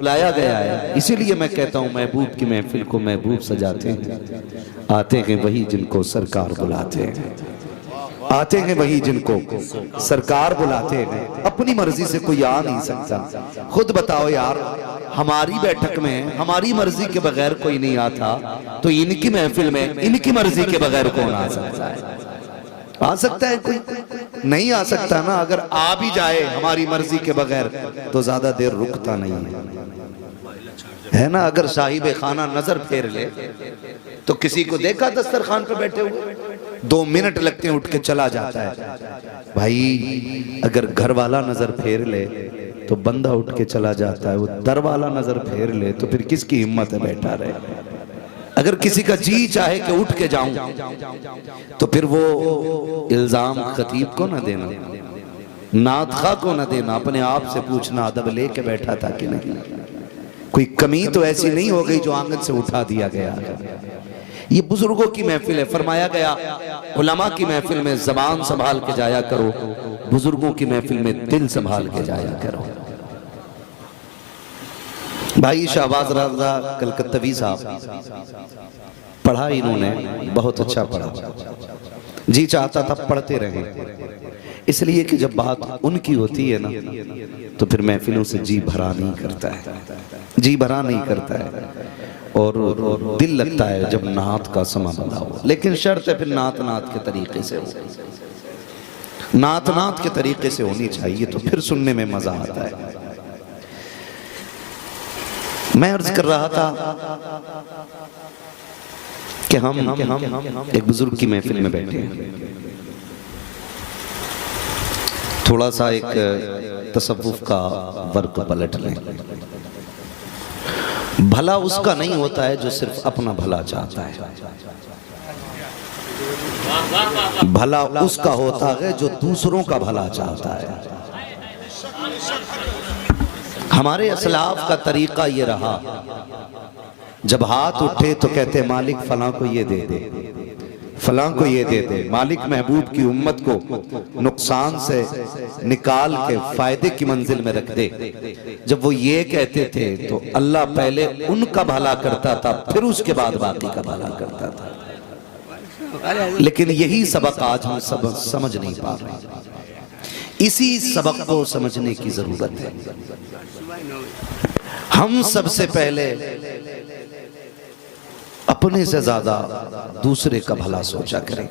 بلایا گیا ہے، اسی لیے میں کہتا ہوں محبوب کی محفل کو محبوب سجاتے ہیں، آتے ہیں وہی جن کو سرکار بلاتے ہیں، آتے ہیں وہی جن کو سرکار بلاتے ہیں۔ اپنی مرضی سے کوئی آ نہیں سکتا۔ خود بتاؤ یار، ہماری بیٹھک میں ہماری مرضی کے بغیر کوئی نہیں آتا، تو ان کی محفل میں ان کی مرضی کے بغیر کون آ سکتا ہے؟ آ سکتا ہے کوئی؟ نہیں آ سکتا نا۔ اگر آ بھی جائے ہماری مرضی کے بغیر تو زیادہ دیر رکتا نہیں ہے نا۔ اگر صاحب خانہ نظر پھیر لے تو کسی کو دیکھا دسترخوان پہ بیٹھے ہوئے 2 منٹ لگتے ہیں اٹھ کے چلا جاتا ہے۔ بھائی اگر گھر والا نظر پھیر لے تو بندہ اٹھ کے چلا جاتا ہے، وہ در والا نظر پھیر لے تو پھر کس کی ہمت ہے بیٹھا رہے؟ اگر کسی کا جی چاہے کہ اٹھ کے جاؤں تو پھر وہ الزام خطیب کو نہ دینا، نعت خواہ کو نہ دینا، اپنے آپ سے پوچھنا ادب لے کے بیٹھا تھا کہ نہیں۔ کوئی کمی تو ایسی نہیں ہو گئی جو آنگن سے اٹھا دیا گیا۔ یہ بزرگوں کی محفل ہے۔ فرمایا گیا علماء کی محفل میں زبان سنبھال کے جایا کرو، بزرگوں کی محفل میں دل سنبھال کے جایا کرو۔ بھائی شہباز رضا کلکتوی صاحب پڑھا انہوں نے، بہت اچھا پڑھا، جی چاہتا تھا پڑھتے رہیں، اس لیے کہ جب بات ان کی ہوتی ہے نا تو پھر محفلوں سے جی بھرا نہیں کرتا ہے، جی بھرا نہیں کرتا ہے، اور دل لگتا ہے جب نعت کا سما بندہ ہو۔ لیکن شرط ہے پھر نعت نعت کے طریقے سے ہو، نعت نعت کے طریقے سے ہونی چاہیے، تو پھر سننے میں مزہ آتا ہے۔ میں عرض کر رہا تھا کہ ہم ایک بزرگ کی محفل میں بیٹھے ہیں، تھوڑا سا ایک تصوف کا ورق پلٹ لیں۔ بھلا اس کا نہیں ہوتا ہے جو صرف اپنا بھلا چاہتا ہے، بھلا اس کا ہوتا ہے جو دوسروں کا بھلا چاہتا ہے۔ ہمارے اسلاف کا طریقہ یہ رہا، جب ہاتھ اٹھے تو کہتے مالک فلاں کو یہ دے دے، فلاں کو یہ دے دے۔ مالک محبوب کی امت کو نقصان سے نکال کے فائدے کی منزل میں رکھ دے۔ جب وہ یہ کہتے تھے تو اللہ پہلے ان کا بھلا کرتا تھا، پھر اس کے بعد باقی کا بھلا کرتا تھا۔ لیکن یہی سبق آج ہم سب سمجھ نہیں پا رہے، اسی سبق کو سمجھنے کی ضرورت ہے۔ ہم سب سے پہلے اپنے سے زیادہ دوسرے کا بھلا سوچا کریں۔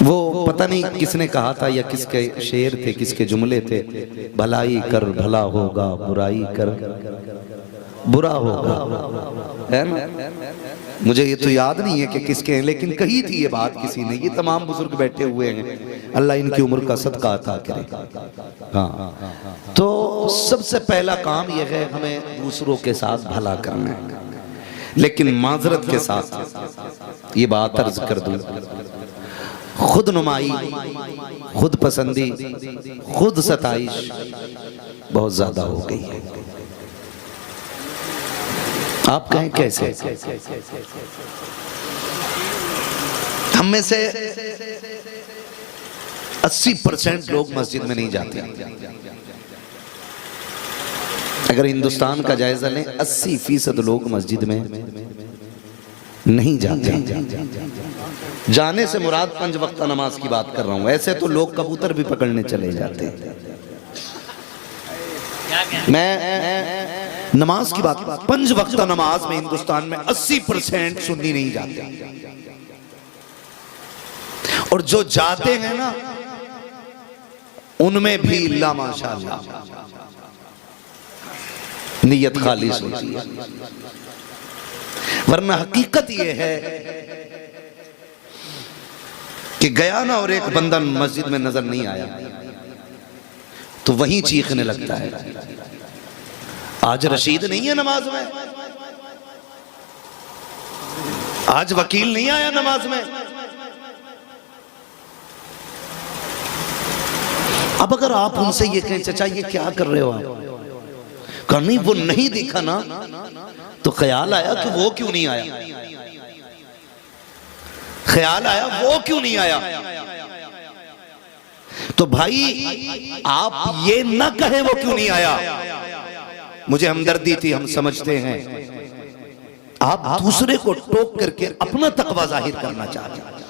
وہ پتہ نہیں کس نے کہا تھا یا کس کے شعر تھے، کس کے جملے تھے، بھلائی کر بھلا ہوگا، برائی کر برا ہوگا، ہے نا؟ مجھے یہ تو یاد نہیں ہے کہ کس کے ہیں، لیکن کہی تھی یہ بات کسی نے۔ یہ تمام بزرگ بیٹھے ہوئے ہیں، اللہ ان کی عمر کا صدقہ عطا کرے۔ ہاں، تو سب سے پہلا کام یہ ہے ہمیں دوسروں کے ساتھ بھلا کرنا ہے۔ لیکن معذرت کے ساتھ یہ بات عرض کر دوں، خود نمائی، خود پسندی، خود ستائش بہت زیادہ ہو گئی ہے۔ آپ کہیں کیسے؟ ہم میں سے 80% لوگ مسجد میں نہیں جاتے۔ اگر ہندوستان کا جائزہ لیں 80% لوگ مسجد میں نہیں جاتے۔ جانے سے مراد 5 وقتہ نماز کی بات کر رہا ہوں، ایسے تو لوگ کبوتر بھی پکڑنے چلے جاتے ہیں۔ میں نماز کی بات 5 وقتہ نماز میں ہندوستان میں 80% سنی نہیں جاتے، اور جو جاتے ہیں نا ان میں بھی اللہ ماشاءاللہ نیت خالص ہوتی ہے۔ ورنہ حقیقت یہ ہے کہ گیا نا اور ایک بندہ مسجد میں نظر نہیں آیا تو وہیں چیخنے لگتا ہے، آج رشید نہیں ہے نماز میں، آج وکیل نہیں آیا نماز میں۔ اب اگر آپ ان سے یہ کہیں چچا یہ کیا کر رہے ہو آپ، کہا نہیں وہ نہیں دیکھا نا، تو خیال آیا کہ وہ کیوں نہیں آیا، خیال آیا وہ کیوں نہیں آیا۔ تو بھائی آپ یہ نہ کہیں وہ کیوں نہیں آیا، مجھے ہمدردی تھی، ہم سمجھتے ہیں آپ دوسرے کو ٹوک کر کے اپنا تقوی ظاہر کرنا چاہتے ہیں،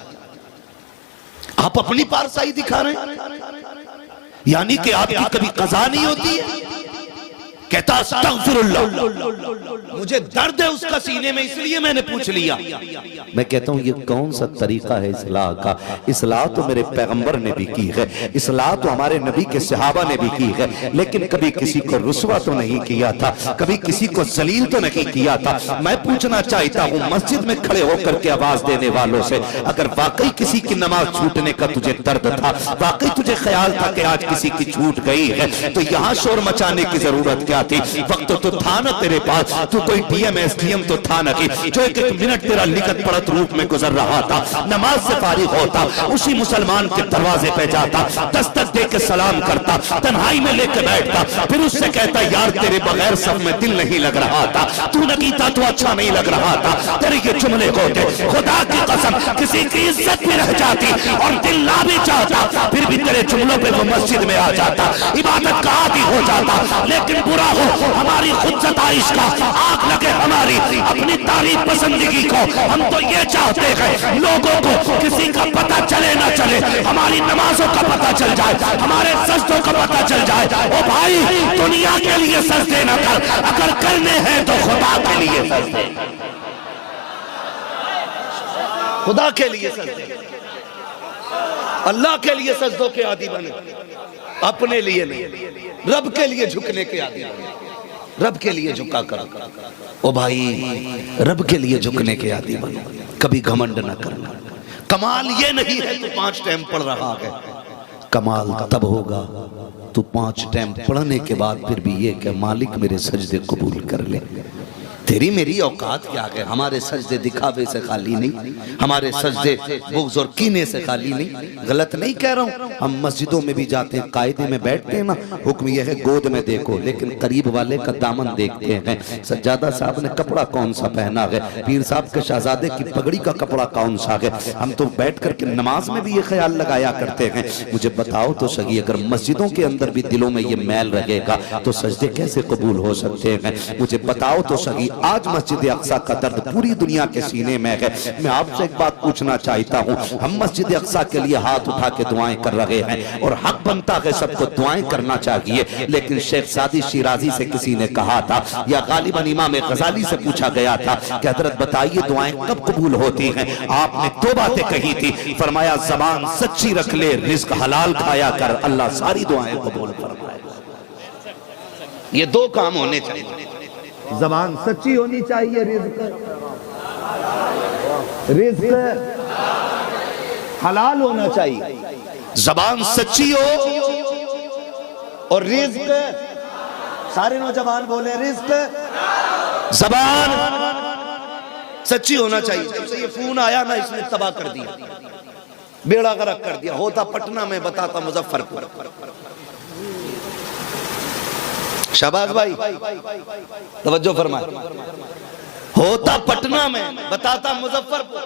آپ اپنی پارسائی دکھا رہے ہیں، یعنی کہ آپ کی کبھی قضا نہیں ہوتی ہے؟ کہتا استغفر اللہ، مجھے درد ہے اس کا سینے میں، اس لیے میں نے پوچھ لیا۔ میں کہتا ہوں یہ کون سا طریقہ ہے اصلاح کا؟ اصلاح تو میرے پیغمبر نے بھی کی ہے، اصلاح تو ہمارے نبی کے صحابہ نے بھی کی ہے، لیکن کبھی کسی کو رسوا تو نہیں کیا تھا، کبھی کسی کو ذلیل تو نہیں کیا تھا۔ میں پوچھنا چاہتا ہوں مسجد میں کھڑے ہو کر کے آواز دینے والوں سے، اگر واقعی کسی کی نماز چھوٹنے کا تجھے درد تھا، واقعی تجھے خیال تھا کہ آج کسی کی چھوٹ گئی ہے، تو یہاں شور مچانے کی ضرورت کیا تھی؟ وقت تو تھا نا تیرے پاس، تو کوئی D M S D M تو تھا نا کہ جو ایک منٹ تیرا لکھت پڑھت روپ میں گزر رہا تھا، نماز سے فارغ ہوتا، اسی مسلمان کے دروازے پہ جاتا، دستک دے کے سلام کرتا، تنہائی میں لے کے بیٹھتا، پھر اس سے کہتا یار تیرے بغیر سب میں دل نہیں لگ رہا تھا، تو نہ کیتا تو اچھا نہیں لگ رہا تھا۔ تیرے یہ جملے ہوتے، خدا کی قسم کسی کی عزت بھی رہ جاتی اور دل نہ بھی چاہتا، پھر بھی تیرے جملوں پہ وہ مسجد میں آ جاتا، عبادت کا عادی ہو جاتا، لیکن برا ہو ہماری خود ستائش کا، آگ لگے ہماری اپنی تعریف پسندگی کو، ہم تو یہ چاہتے ہیں لوگوں کو کسی کا پتہ چلے نہ چلے، ہماری نمازوں کا پتہ چل جائے، ہمارے سجدوں کا پتہ چل جائے۔ او بھائی دنیا کے لیے سجدے نہ کر، اگر کرنے ہیں تو خدا کے لیے سجدے، خدا کے لیے سجدے، اللہ کے لیے سجدوں کے عادی بنے، اپنے لیے نہیں، رب کے لیے جھکنے کے عادی بنے، رب کے لیے جھکا کر۔ او بھائی رب کے لیے جھکنے کے عادی بنو، کبھی گھمنڈ نہ کرنا۔ کمال یہ نہیں ہے تو 5 ٹائم پڑھ رہا ہے، کمال تب ہوگا تو 5 ٹائم پڑھنے کے بعد پھر بھی یہ کہ مالک میرے سجدے قبول کر لے۔ تیری میری اوقات کیا ہے؟ ہمارے سجدے دکھاوے سے خالی نہیں، ہمارے سجدے بغض اور کینے سے خالی نہیں۔ غلط نہیں کہہ رہا ہوں، ہم مسجدوں میں بھی جاتے ہیں، قاعدے میں بیٹھتے ہیں نا، حکم یہ ہے گود میں دیکھو، لیکن قریب والے کا دامن دیکھتے ہیں۔ سجادہ صاحب نے کپڑا کون سا پہنا ہے، پیر صاحب کے شہزادے کی پگڑی کا کپڑا کون سا ہے، ہم تو بیٹھ کر کے نماز میں بھی یہ خیال لگایا کرتے ہیں۔ مجھے بتاؤ تو صحیح، اگر مسجدوں کے اندر بھی دلوں میں یہ میل رہے گا تو سجدے کیسے قبول ہو سکتے ہیں؟ مجھے بتاؤ تو صحیح، آج مسجد اقصی کا درد پوری دنیا کے سینے میں ہے۔ میں آپ سے ایک بات پوچھنا چاہتا ہوں، ہم مسجد اقصی کے لیے ہاتھ اٹھا کے دعائیں کر رہے ہیں اور حق بنتا ہے سب کو دعائیں کرنا چاہیے، لیکن شیخ سعدی شیرازی سے کسی نے کہا تھا یا غالباً امام غزالی سے پوچھا گیا تھا کہ حضرت بتائیے دعائیں کب قبول ہوتی ہیں؟ آپ نے 2 باتیں کہی تھی، فرمایا زبان سچی رکھ لے، رزق حلال کھایا کر، اللہ ساری دعائیں قبول فرمائے۔ یہ 2 کام ہونے چاہیے، زبان سچی ہونی چاہیے، رزق حلال ہونا چاہیے۔ زبان سچی ہو اور رزق، سارے نوجوان بولے رزق، زبان سچی ہونا چاہیے۔ جب سے یہ فون آیا نا اس نے تباہ کر دیا، بیڑا غرق کر دیا۔ ہوتا پٹنہ میں، بتاتا مظفرپور۔ شہباز بھائی توجہ فرمائے، ہوتا پٹنہ میں، بتاتا مظفرپور،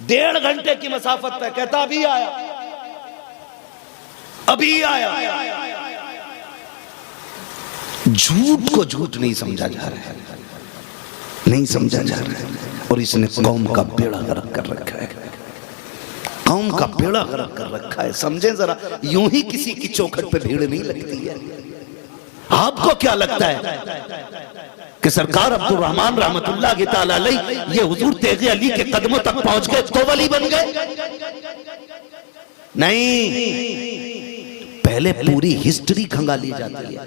1.5 گھنٹے کی مسافت پہ، کہتا ابھی آیا، ابھی آیا۔ جھوٹ کو جھوٹ نہیں سمجھا جا رہا ہے، نہیں سمجھا جا رہا ہے، اور اس نے قوم کا بیڑا غرق کر رکھا ہے، قوم کا بیڑا غرق کر رکھا ہے۔ سمجھیں ذرا، یوں ہی کسی کی چوکھٹ پہ بھیڑ نہیں لگتی ہے۔ آپ کو کیا لگتا ہے کہ سرکار عبد الرحمن رحمت اللہ تعالیٰ علیہ یہ حضور تیغ علی کے قدموں تک پہنچ گئے تو ولی بن گئے؟ نہیں، پہلے پوری ہسٹری کھنگالی جاتی ہے،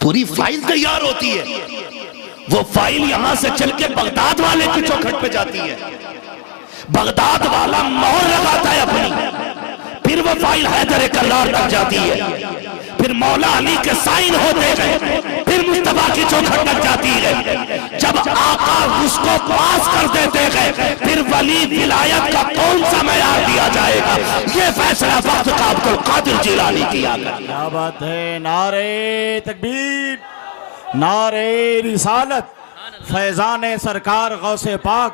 پوری فائل تیار ہوتی ہے، وہ فائل یہاں سے چل کے بغداد والے کی چوکھٹ پہ جاتی ہے، بغداد والا مہر لگاتا ہے اپنی، پھر وہ فائل حیدر کرار تک جاتی ہے، پھر مولا علی کے سائن ہوتے گئے، پھر مصطفیٰ کی چوکھٹ تک جاتی ہے۔ جب آقا اس کو پاس کر دیتے گئے، پھر ولی ولایت کا کون سا معیار دیا جائے گا، یہ فیصلہ وقت کا عبد القادر جیلانی کیا گیا۔ کیا بات ہے، نعرہ تکبیر، نعرہ رسالت، فیضان سرکار غوث پاک،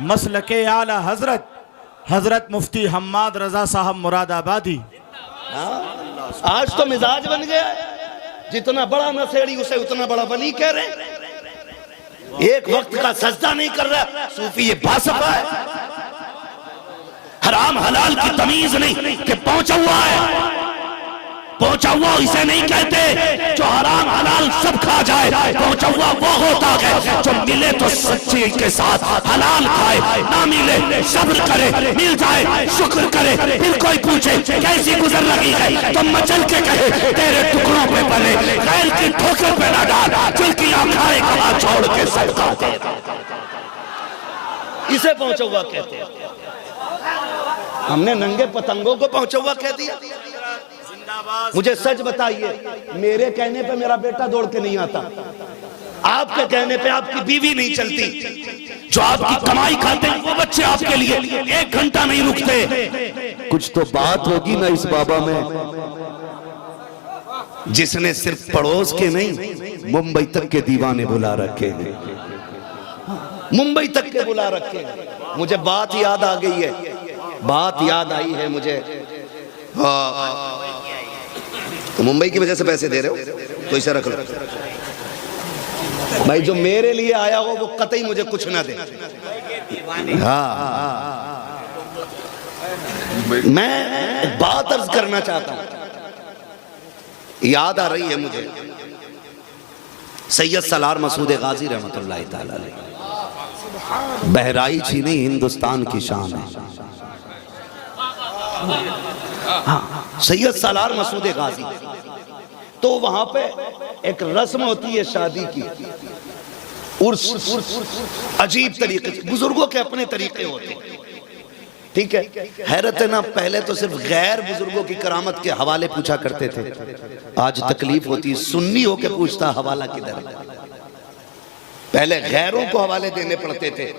مسلک اعلی حضرت مفتی حماد رضا صاحب مراد آبادی۔ آج تو مزاج بن گیا ہے، جتنا بڑا نشیڑی اسے اتنا بڑا ولی کہہ رہے ہیں. ایک وقت کا سجدہ نہیں کر رہا صوفی یہ باسفا ہے. حرام حلال کی تمیز نہیں کہ پہنچا ہوا ہے. پہنچا ہوا اسے نہیں کہتے جو حرام حلال سب کھا جائے. پہنچا ہوا وہ ہوتا ہے جو ملے تو سچی کے ساتھ حلال کھائے, نہ ملے صبر کرے, مل جائے شکر کرے. پھر کوئی پوچھے کیسی گزر لگی ہے تو مچل کے کہے تیرے ٹکڑوں پہ پلے, غیر کی ٹھوکر پہ نہ ڈال, چلکیاں کھائے کھا چھوڑ کے صدقہ دے. اسے پہنچا ہوا کہتے ہیں. ہم نے ننگے پتنگوں کو پہنچا ہوا کہہ دیا. مجھے سچ بتائیے, میرے کہنے پہ میرا بیٹا دوڑ کے نہیں آتا, آپ کے کہنے پہ آپ کی بیوی نہیں چلتی, جو آپ کی کمائی کھاتے ہیں وہ بچے آپ کے لیے 1 گھنٹہ نہیں رکتے. کچھ تو بات ہوگی نا اس بابا میں جس نے صرف پڑوس کے نہیں ممبئی تک کے دیوانے بلا رکھے ہیں. ممبئی تک کے بلا رکھے ہیں. مجھے بات یاد آ گئی ہے, بات یاد آئی ہے مجھے. تو ممبئی کی وجہ سے پیسے دے رہے ہو تو اسے رکھ لو بھائی. جو میرے لیے آیا ہو وہ قطعی مجھے کچھ نہ دے. میں بات عرض کرنا چاہتا ہوں, یاد آ رہی ہے مجھے سید سالار مسعود غازی رحمت اللہ تعالی علیہ. بہرائچ ہی نہیں ہندوستان کی شان ہے. سید سالار مسعود غازی, تو وہاں پہ ایک رسم ہوتی ہے شادی کی, عرس. عجیب طریقے سے بزرگوں کے اپنے طریقے ہوتے ہیں, ٹھیک ہے. حیرت ہے نا, پہلے تو صرف غیر بزرگوں کی کرامت کے حوالے پوچھا کرتے تھے, آج تکلیف ہوتی ہے سنی ہو کے پوچھتا حوالہ کدھر. پہلے غیروں کو حوالے دینے پڑتے تھے,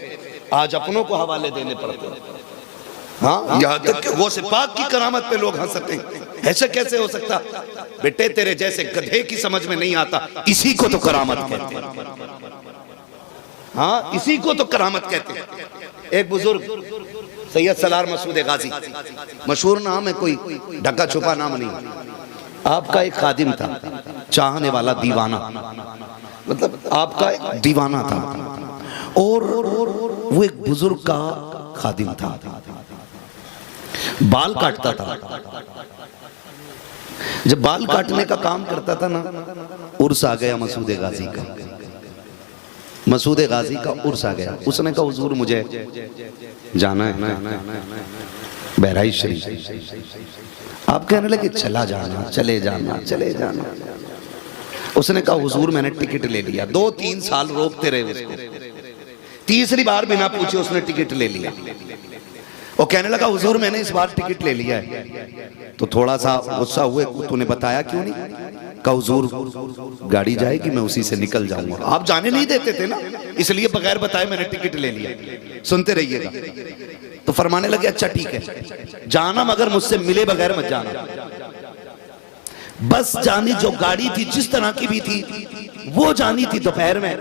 آج اپنوں کو حوالے دینے پڑتے ہیں. ہاں, یہاں تک کہ غوث پاک کی کرامت پہ لوگ ہنستے ہیں. ایسے کیسے ہو سکتا؟ بیٹے تیرے جیسے گدھے کی سمجھ میں نہیں آتا, اسی کو تو کرامت کہتے ہیں. ہاں, اسی کو تو کرامت کہتے ہیں. ایک بزرگ سید سالار مسعود غازی, مشہور نام ہے, کوئی ڈھکا چھپا نام نہیں. آپ کا ایک خادم تھا, چاہنے والا دیوانہ, مطلب آپ کا ایک دیوانہ تھا, اور وہ ایک بزرگ کا خادم تھا. بال کاٹتا تھا. جب بال کاٹنے کا کام کرتا تھا نا, عرس آ گیا مسعود غازی کا. مسعود غازی کا عرس آ گیا. اس نے کہا حضور مجھے جانا ہے بہرائچ شریف. آپ کہنے لگے چلا جانا, چلے جانا, چلے جانا. اس نے کہا حضور میں نے ٹکٹ لے لیا. 2-3 سال روکتے رہے اس کو. تیسری بار بنا پوچھے اس نے ٹکٹ لے لیا. وہ کہنے لگا حضور میں نے اس بار ٹکٹ لے لیا ہے. تو تھوڑا سا غصہ ہوئے, تو نے بتایا کیوں نہیں؟ کہا حضور گاڑی جائے گی میں اسی سے نکل جاؤں گا. آپ جانے نہیں دیتے تھے نا, اس لیے بغیر بتائے میں نے ٹکٹ لے لیا. سنتے رہیے گا. تو فرمانے لگے اچھا ٹھیک ہے, جانا مگر مجھ سے ملے بغیر مت جانا. بس جانی جو گاڑی تھی جس طرح کی بھی تھی وہ جانی تھی دوپہر میں.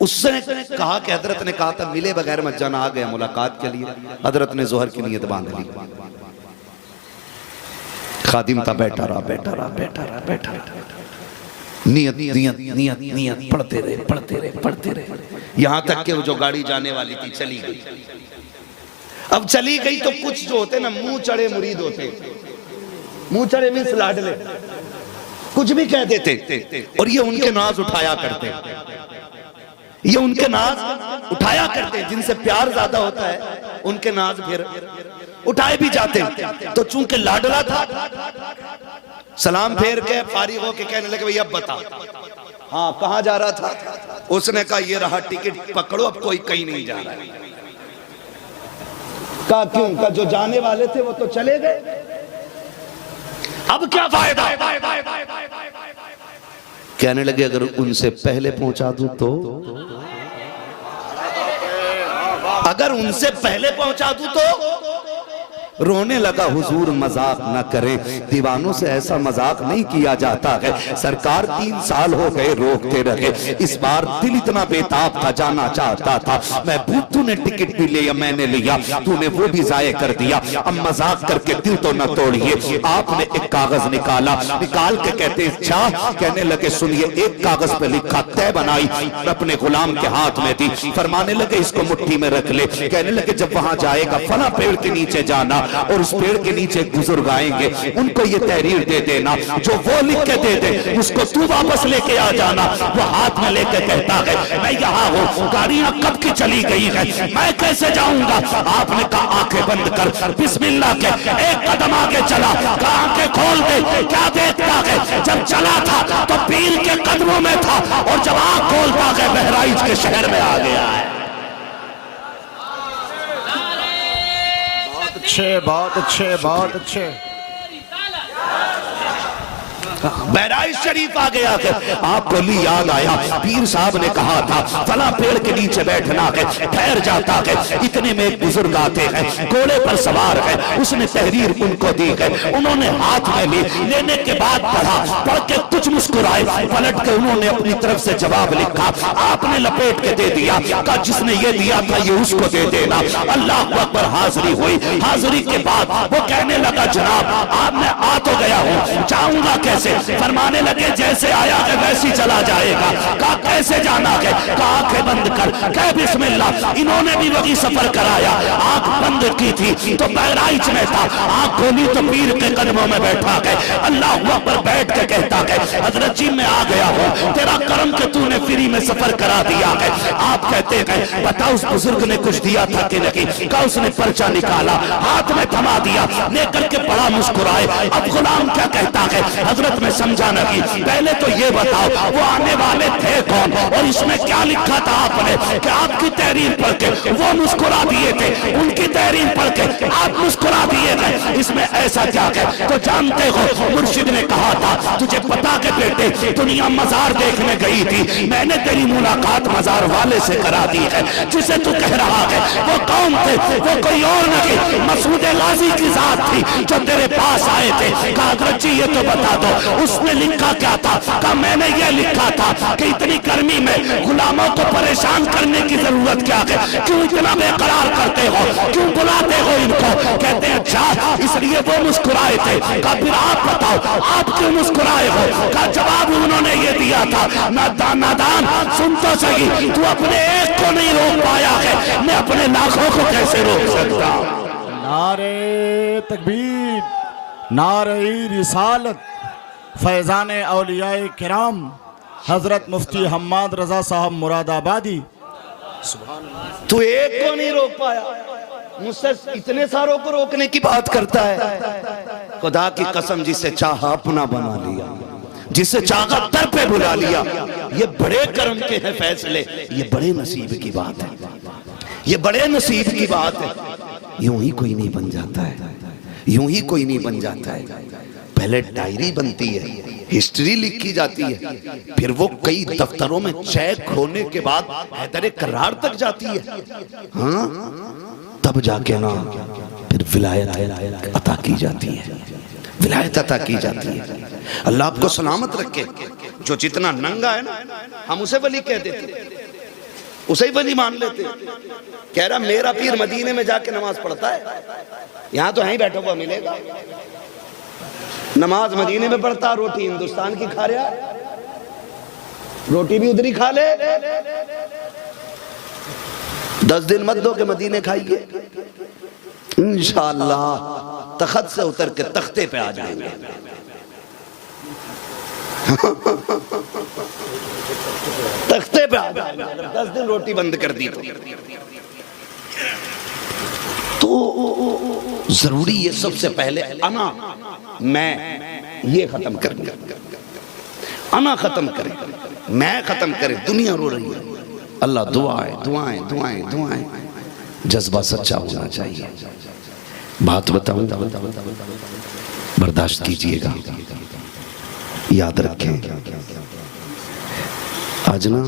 اس نے کہا کہ حضرت نے کہا تھا ملے بغیر مت جانا. آ گیا ملاقات کے لیے, حضرت نے ظہر کی نیت باندھ لی. خادم تھا, بیٹھا رہا بیٹھا رہا بیٹھا رہا بیٹھا رہا, نیت نیت نیت نیت پڑھتے رہے پڑھتے رہے پڑھتے رہے, یہاں تک کہ وہ جو گاڑی جانے والی تھی چلی گئی. اب چلی گئی تو کچھ جو ہوتے نا منہ چڑے مرید ہوتے, منہ چڑے مینس لاڈلے, کچھ بھی کہہ دیتے, اور یہ ان کے ناز اٹھایا کرتے. یہ ان کے ناز اٹھایا کرتے, جن سے پیار زیادہ ہوتا ہے ان کے ناز پھر اٹھائے بھی جاتے. تو چونکہ لاڈلا تھا, سلام پھیر کے فارغ ہو کے کہنے لگے بھئی اب بتا, ہاں کہاں جا رہا تھا؟ اس نے کہا یہ رہا ٹکٹ پکڑو, اب کوئی کہیں نہیں جا رہا. کہا کیوں؟ کہا جو جانے والے تھے وہ تو چلے گئے, اب کیا فائدہ؟ کہنے لگے اگر ان سے پہلے پہنچا دوں تو, اگر ان سے پہلے پہنچا دوں تو رونے لگا حضور مذاق نہ کریں، دیوانوں سے ایسا مذاق نہیں کیا جاتا ہے، سرکار 3 سال ہو گئے روکتے رہے، اس بار دل اتنا بیتاب تھا، جانا چاہتا تھا، محبوب تو نے ٹکٹ بھی لیا، میں نے لیا، تو نے وہ بھی ضائع کر دیا، اب مذاق کر کے دل تو نہ توڑیے۔ آپ نے ایک کاغذ نکالا، نکال کے کہتے اچھا، کہنے لگے سنیے، ایک کاغذ پہ لکھا، طے بنائی، اپنے غلام کے ہاتھ میں دی، فرمانے لگے اس کو مٹھی میں رکھ لے، کہنے لگے جب وہاں جائے گا فلاں پیڑ کے نیچے جانا، اور اس پیڑ کے نیچے بزرگ آئیں گے، ان کو یہ تحریر دے دینا، جو وہ لکھ کے دے دے اس کو تو واپس لے کے آ جانا۔ وہ ہاتھ میں لے کے کہتا ہے میں یہاں ہوں، گاڑیاں کب کی چلی گئی ہے، میں کیسے جاؤں گا؟ آپ نے کہا آنکھیں بند کر، بسم اللہ کے، ایک قدم آگے چلا، کہا آنکھیں کھول دے، کیا دیکھتا ہے؟ جب چلا تھا تو پیر کے قدموں میں تھا، اور جب آنکھ کھولتا ہے بہرائچ کے شہر میں آ گیا ہے۔ اچھے، بہت اچھے، بہت اچھے۔ بہرائچ شریف آ گیا کہ آپ کو لی یاد آیا، پیر صاحب نے کہا تھا فلاں پیڑ کے نیچے بیٹھنا ہے، ٹھہر جاتا ہے، اتنے میں ایک بزرگ آتے ہیں، گھوڑے پر سوار ہے، اس نے تحریر ان کو دی ہے، انہوں نے ہاتھ میں لی، لینے کے بعد پڑھا، پڑھ کے کچھ مسکرائے، پلٹ کے انہوں نے اپنی طرف سے جواب لکھا، آپ نے لپیٹ کے دے دیا، کہا جس نے یہ دیا تھا یہ اس کو دے دینا۔ اللہ اکبر، حاضری ہوئی، حاضری کے بعد وہ کہنے لگا جناب آپ میں آ تو گیا ہوں، جاؤں گا کیسے؟ فرمانے لگے جیسے آیا ہے ویسی چلا جائے گا۔ کہا کیسے جانا ہے؟ کہا آنکھیں بند کر، کہہ بسم اللہ۔ انہوں نے بھی وہی سفر کرایا، آنکھ بند کی تھی تو بہرائچ میں تھا، آنکھ کھولی تو پیر کے قدموں میں بیٹھا ہے، اللہ پر بیٹھ کے کہتا ہے حضرت جی میں آ گیا ہوں، تیرا کرم کہ تو نے فری میں سفر کرا دیا ہے۔ آپ کہتے ہیں بتا اس بزرگ نے کچھ دیا تھا کہ نہیں؟ کہا اس نے پرچہ نکالا، ہاتھ میں تھما دیا، لے کر کے بڑا مسکرائے۔ اب غلام کیا کہتا ہے حضرت میں سمجھا نہیں، پہلے تو یہ بتاؤ وہ آنے والے تھے کون، اور اس میں کیا لکھا تھا آپ نے کہ آپ کی تحریر پڑھ کے وہ مسکرا دیے تھے، ان کی تحریر پڑھ کے آپ مسکرا دیے تھے، اس میں ایسا کیا ہے؟ تو جانتے ہو مرشد نے کہا تھا تجھے پتا کہ بیٹے دنیا مزار دیکھنے گئی تھی، میں نے تیری ملاقات مزار والے سے کرا دی ہے، جسے تو کہہ رہا ہے وہ کون تھے؟ وہ کوئی اور نہیں، مسعود غازی کی ذات تھی جو تیرے پاس آئے تھے۔ کہا حضرت جی یہ تو بتا دو اس نے لکھا کیا تھا؟ کہا میں نے یہ لکھا تھا کہ اتنی گرمی میں غلاموں کو پریشان کرنے کی ضرورت کیا ہے، کیوں اتنا بے قرار کرتے ہو، کیوں بلاتے ہو ان کو؟ کہتے ہیں اچھا اس لیے وہ مسکرائے تھے۔ کہا پھر آپ بتاؤ آپ کیوں مسکرائے ہو؟ کہا جواب انہوں نے یہ دیا تھا نادان سن تو صحیح، تو اپنے ایک کو نہیں روک پایا ہے، میں اپنے لاکھوں کو کیسے روک سکتا ہوں؟ نعرہ تکبیر، نعرہ رسالت، فیضان اولیاء کرام حضرت مفتی حماد رضا صاحب مراد آبادی۔ تو ایک کو نہیں روک پایا، مجھ سے اتنے ساروں کو روکنے کی بات کرتا ہے۔ خدا کی قسم جسے چاہا اپنا بنا لیا، جسے چاہا در پہ بلا لیا، یہ بڑے کرم کے ہیں فیصلے، یہ بڑے نصیب کی بات ہے، یہ بڑے نصیب کی بات ہے۔ یوں ہی کوئی نہیں بن جاتا ہے، یوں ہی کوئی نہیں بن جاتا ہے، پہلے ڈائری بنتی ہے، ہسٹری لکھی جاتی ہے، پھر وہ کئی دفتروں میں چیک ہونے کے بعد حیدر کرار تک جاتی ہے، ہاں تب جا کے نا پھر ولایت عطا کی جاتی ہے، ولایت عطا کی جاتی ہے۔ اللہ آپ کو سلامت رکھے۔ جو جتنا ننگا ہے نا ہم اسے ولی کہہ دیتے، اسے ہی ولی مان لیتے۔ کہہ رہا میرا پیر مدینے میں جا کے نماز پڑھتا ہے، یہاں تو ہی بیٹھا ہوا ملے گا، نماز مدینے میں پڑھتا، روٹی ہندوستان کی کھا رہا ہے، روٹی بھی ادھر ہی کھا لے، 10 دن مت دو کہ مدینے کھائیے، انشاءاللہ تخت سے اتر کے تختے پہ آ جائیں گے۔ تختے پہ آ جائیں گے اگر 10 دن روٹی بند کر دی تو ضروری یہ سب سے پہلے انا میں یہ ختم کریں، انا ختم کریں، میں ختم کریں۔ دنیا رو رہی ہے، اللہ دعائیں دعائیں دعائیں دعائیں، جذبہ سچا ہونا چاہیے۔ بات بتاؤں، برداشت کیجئے گا، یاد رکھیں، آج نا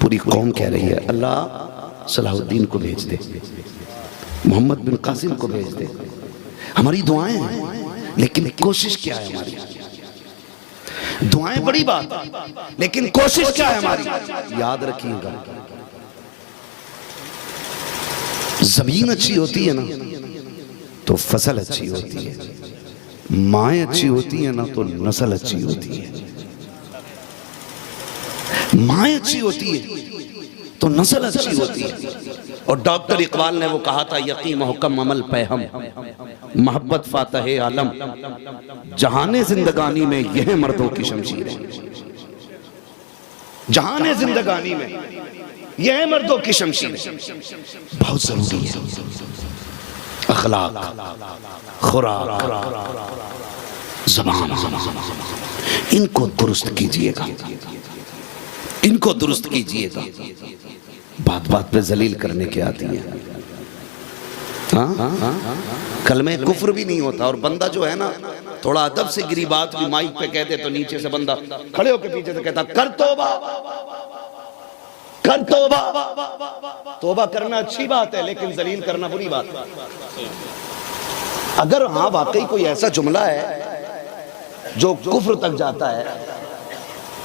پوری قوم کہہ رہی ہے اللہ صلاح الدین کو بھیج دے، محمد بن قاسم کو بھیج دے، ہماری دعائیں ہیں لیکن کوشش کیا ہے ہماری؟ دعائیں بڑی بات لیکن کوشش کیا ہے ہماری؟ یاد رکھیے گا زمین اچھی ہوتی ہے نا تو فصل اچھی ہوتی ہے، مائیں اچھی ہوتی ہیں نا تو نسل اچھی ہوتی ہے، مائیں اچھی ہوتی ہے تو نسل اچھی ہوتی ہے۔ اور ڈاکٹر اقبال نے وہ کہا تھا یقین محکم عمل پہ ہم محبت فاتح عالم، جہان زندگانی میں یہ مردوں کی شمشیر ہے، جہان زندگانی میں یہ مردوں کی شمشیر ہے۔ بہت ضروری ہے اخلاق، خوراک، زبان، ان کو درست کیجئے گا، ان کو درست کیجئے گا۔ بات بات پہ ذلیل کرنے کے آتی ہیں، کلمہ کفر بھی نہیں ہوتا، اور بندہ جو ہے نا تھوڑا ادب سے گری بات بھی مائک پہ کہتے تو نیچے سے بندہ کھڑے ہو کے پیچھے سے کہتا کر توبہ، کر توبہ۔ توبہ کرنا اچھی بات ہے لیکن ذلیل کرنا بری بات ہے۔ اگر ہاں واقعی کوئی ایسا جملہ ہے جو کفر تک جاتا ہے،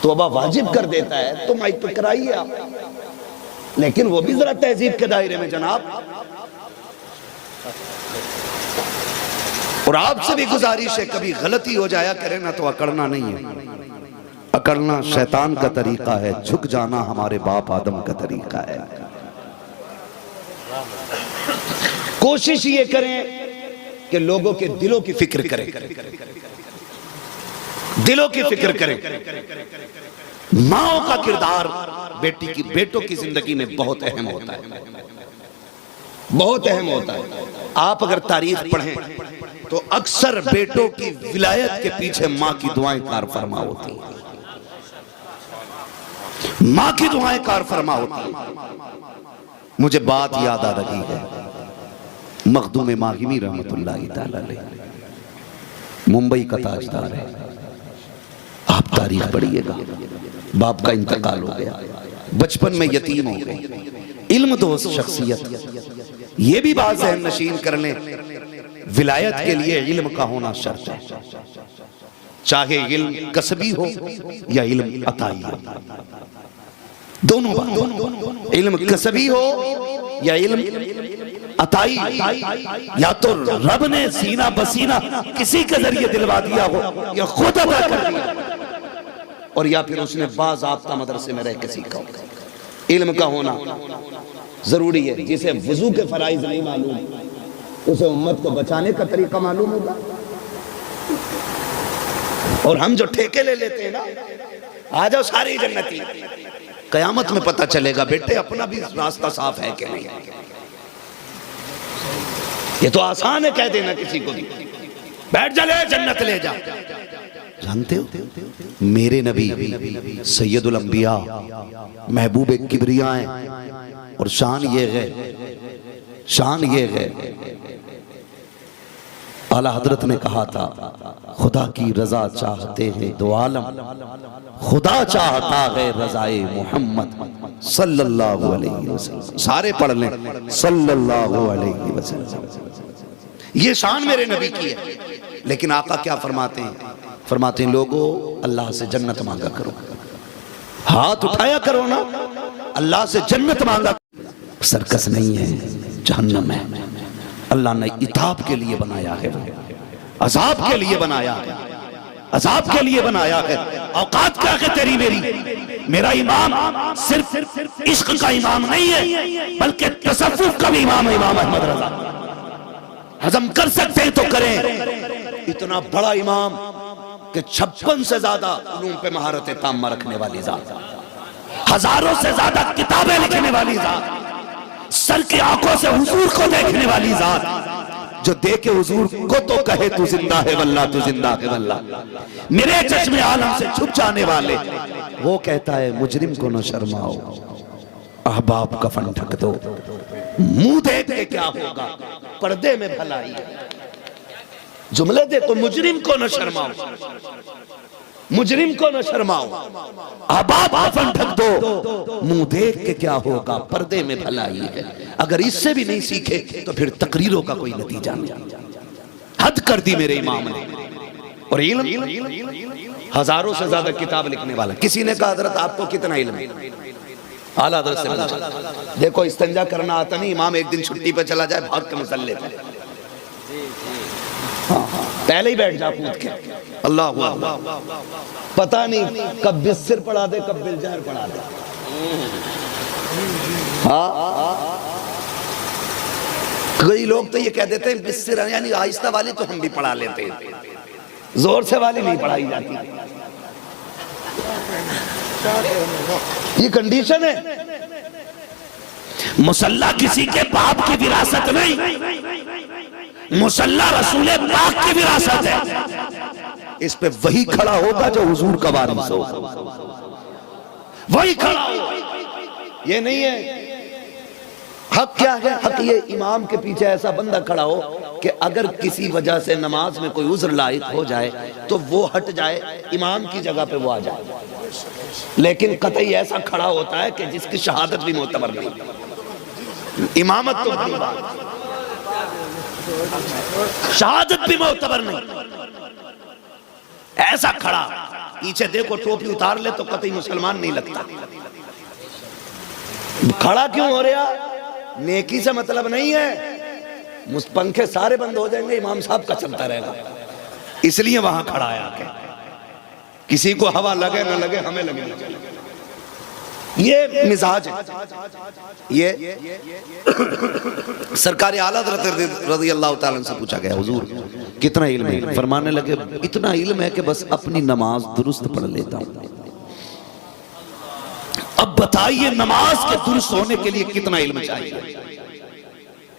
توبہ واجب کر دیتا ہے، تو مائک پہ کرائیے آپ، لیکن وہ بھی ذرا تہذیب کے دائرے میں جناب۔ اور آپ سے بھی گزارش ہے کبھی غلطی ہو جایا کرے نا تو اکڑنا نہیں ہے، اکڑنا شیطان کا طریقہ ہے، جھک جانا ہمارے باپ آدم کا طریقہ ہے۔ کوشش یہ کریں کہ لوگوں کے دلوں کی فکر کریں، دلوں کی فکر کریں۔ ماں کا کردار بیٹوں کی زندگی میں بہت اہم ہوتا ہے، بہت اہم ہوتا ہے۔ آپ اگر تاریخ پڑھیں تو اکثر بیٹوں کی ولایت کے پیچھے ماں کی دعائیں کار فرما ہوتی ہیں، ماں کی دعائیں کار فرما ہوتی ہیں۔ مجھے بات یاد آ رہی ہے، مخدوم ماہمی رحمت اللہ تعالی علیہ ممبئی کا تاجدار ہے، آپ تاریخ پڑھیے گا، باپ کا انتقال ہو گیا، بچپن میں یتیم ہو گئے، علم دوست شخصیت۔ یہ بھی بات ذہن نشین کر لیں، ولایت کے لیے علم کا ہونا شرط ہے، چاہے علم کسبی ہو یا علم عطائی ہو، دونوں بات، علم کسبی ہو یا علم عطائی، یا تو رب نے سینہ بسینہ کسی کے ذریعے دلوا دیا ہو یا خود عطا کر دیا، اور یا پھر اس نے باضابطہ مدرسے میں رہ کے سیکھا ہو۔ علم کا ہونا ضروری ہے۔ جسے وضو کے فرائض نہیں معلوم اسے امت کو بچانے کا طریقہ معلوم ہوگا۔ اور ہم جو ٹھیکے لے لیتے ہیں نا، آ جاؤ ساری جنتی، قیامت میں پتہ چلے گا بیٹے اپنا بھی راستہ صاف ہے کہ نہیں۔ یہ تو آسان ہے کہہ دینا کسی کو بھی بیٹھ جا لے جنت لے جا۔ جانتے ہو میرے نبی سید الانبیاء محبوب کبریاء ہیں، اور شان یہ ہے، شان یہ ہے، اعلیٰ حضرت نے کہا تھا خدا کی رضا چاہتے ہیں دو عالم، خدا چاہتا ہے رضائے محمد صلی اللہ علیہ وسلم۔ سارے پڑھ لیں صلی اللہ علیہ وسلم۔ یہ شان میرے نبی کی ہے، لیکن آقا کیا فرماتے ہیں؟ فرماتے ہیں لوگوں اللہ سے جنت مانگا کرو، ہاتھ اٹھایا کرو نا، اللہ سے جنت مانگا کرو۔ سرکس نہیں ہے، جہنم ہے۔ اللہ نے عتاب کے لیے بنایا ہے، عذاب کے لیے بنایا ہے، عذاب کے لیے بنایا ہے۔ اوقات کیا کہ تیری میری، میرا امام صرف عشق کا امام نہیں ہے بلکہ تصوف کا بھی امام ہے، امام احمد رضا۔ ہضم کر سکتے ہیں تو کریں۔ اتنا بڑا امام کہ 56 سے زیادہ علوم پہ مہارت تامہ رکھنے والی ذات، ہزاروں سے زیادہ کتابیں لکھنے والی ذات، سر کی آنکھوں سے حضور کو دیکھنے والی ذات، جو دیکھے حضور کو تو کہے تو زندہ ہے واللہ، تو زندہ ہے واللہ، میرے چشم عالم سے چھپ جانے والے۔ وہ کہتا ہے مجرم کو نہ شرماؤ، احباب کا فن ڈھک دو، منہ دیکھ کے کیا ہوگا، پردے میں بھلائی ہے۔ جملے دے تو مجرم کو نہ شرماؤ، مجرم کو نہ شرماؤ، احباب کا فن ڈھک دو، منہ دیکھ کے کیا ہوگا، پردے میں بھلائی ہے۔ اگر اس سے بھی نہیں سیکھے تو پھر تقریروں کا کوئی نتیجہ نہیں۔ حد کر دی میرے امام نے. اور علم ہزاروں سے زیادہ کتاب لکھنے والا. کسی نے کہا حضرت آپ کو کتنا علم ہے؟ اعلیٰ حضرت سے پوچھا. دیکھو استنجا کرنا آتا نہیں, امام ایک دن چھٹی پہ چلا جائے بھاگ کے مصلے پہ پہلے ہی بیٹھ جا کود کے. اللہ اکبر. پتہ نہیں کب بسر پڑھا دے کب بلجہر پڑھا دے. کئی لوگ تو یہ کہہ دیتے ہیں بسر یعنی آہستہ والی تو ہم بھی پڑھا لیتے ہیں, زور سے والی نہیں پڑھائی جاتی. یہ کنڈیشن ہے. مصلی کسی کے باپ کی وراثت نہیں, مصلی رسول پاک کی وراثت ہے. اس پہ وہی کھڑا ہوگا جو حضور کا وارث ہو, وہی کھڑا ہوگا. یہ نہیں ہے. حق کیا ہے؟ حق یہ امام کے پیچھے ایسا بندہ کھڑا ہو کہ اگر کسی وجہ سے نماز میں کوئی عذر لاحق ہو جائے تو وہ ہٹ جائے, امام کی جگہ پہ وہ آ جائے. لیکن قطعی ایسا کھڑا ہوتا ہے کہ جس کی شہادت بھی معتبر نہیں. امامت تو بڑی بات, شہادت بھی معتبر نہیں. ایسا کھڑا پیچھے دیکھو ٹوپی اتار لے تو قطعی مسلمان نہیں لگتا. کھڑا کیوں ہو رہا؟ نیکی سے مطلب نہیں ہے. پنکھے سارے بند ہو جائیں گے, امام صاحب کا چلتا رہے گا, اس لیے وہاں کھڑا ہے. آکے کسی کو ہوا لگے نہ لگے, ہمیں لگے نہ لگے. یہ مزاج ہے. یہ سرکار اعلیٰ حضرت رضی اللہ تعالیٰ عنہ سے پوچھا گیا حضور کتنا علم ہے؟ فرمانے لگے اتنا علم ہے کہ بس اپنی نماز درست پڑھ لیتا ہوں. اب بتائیے نماز کے درست ہونے کے لیے کتنا علم چاہیے؟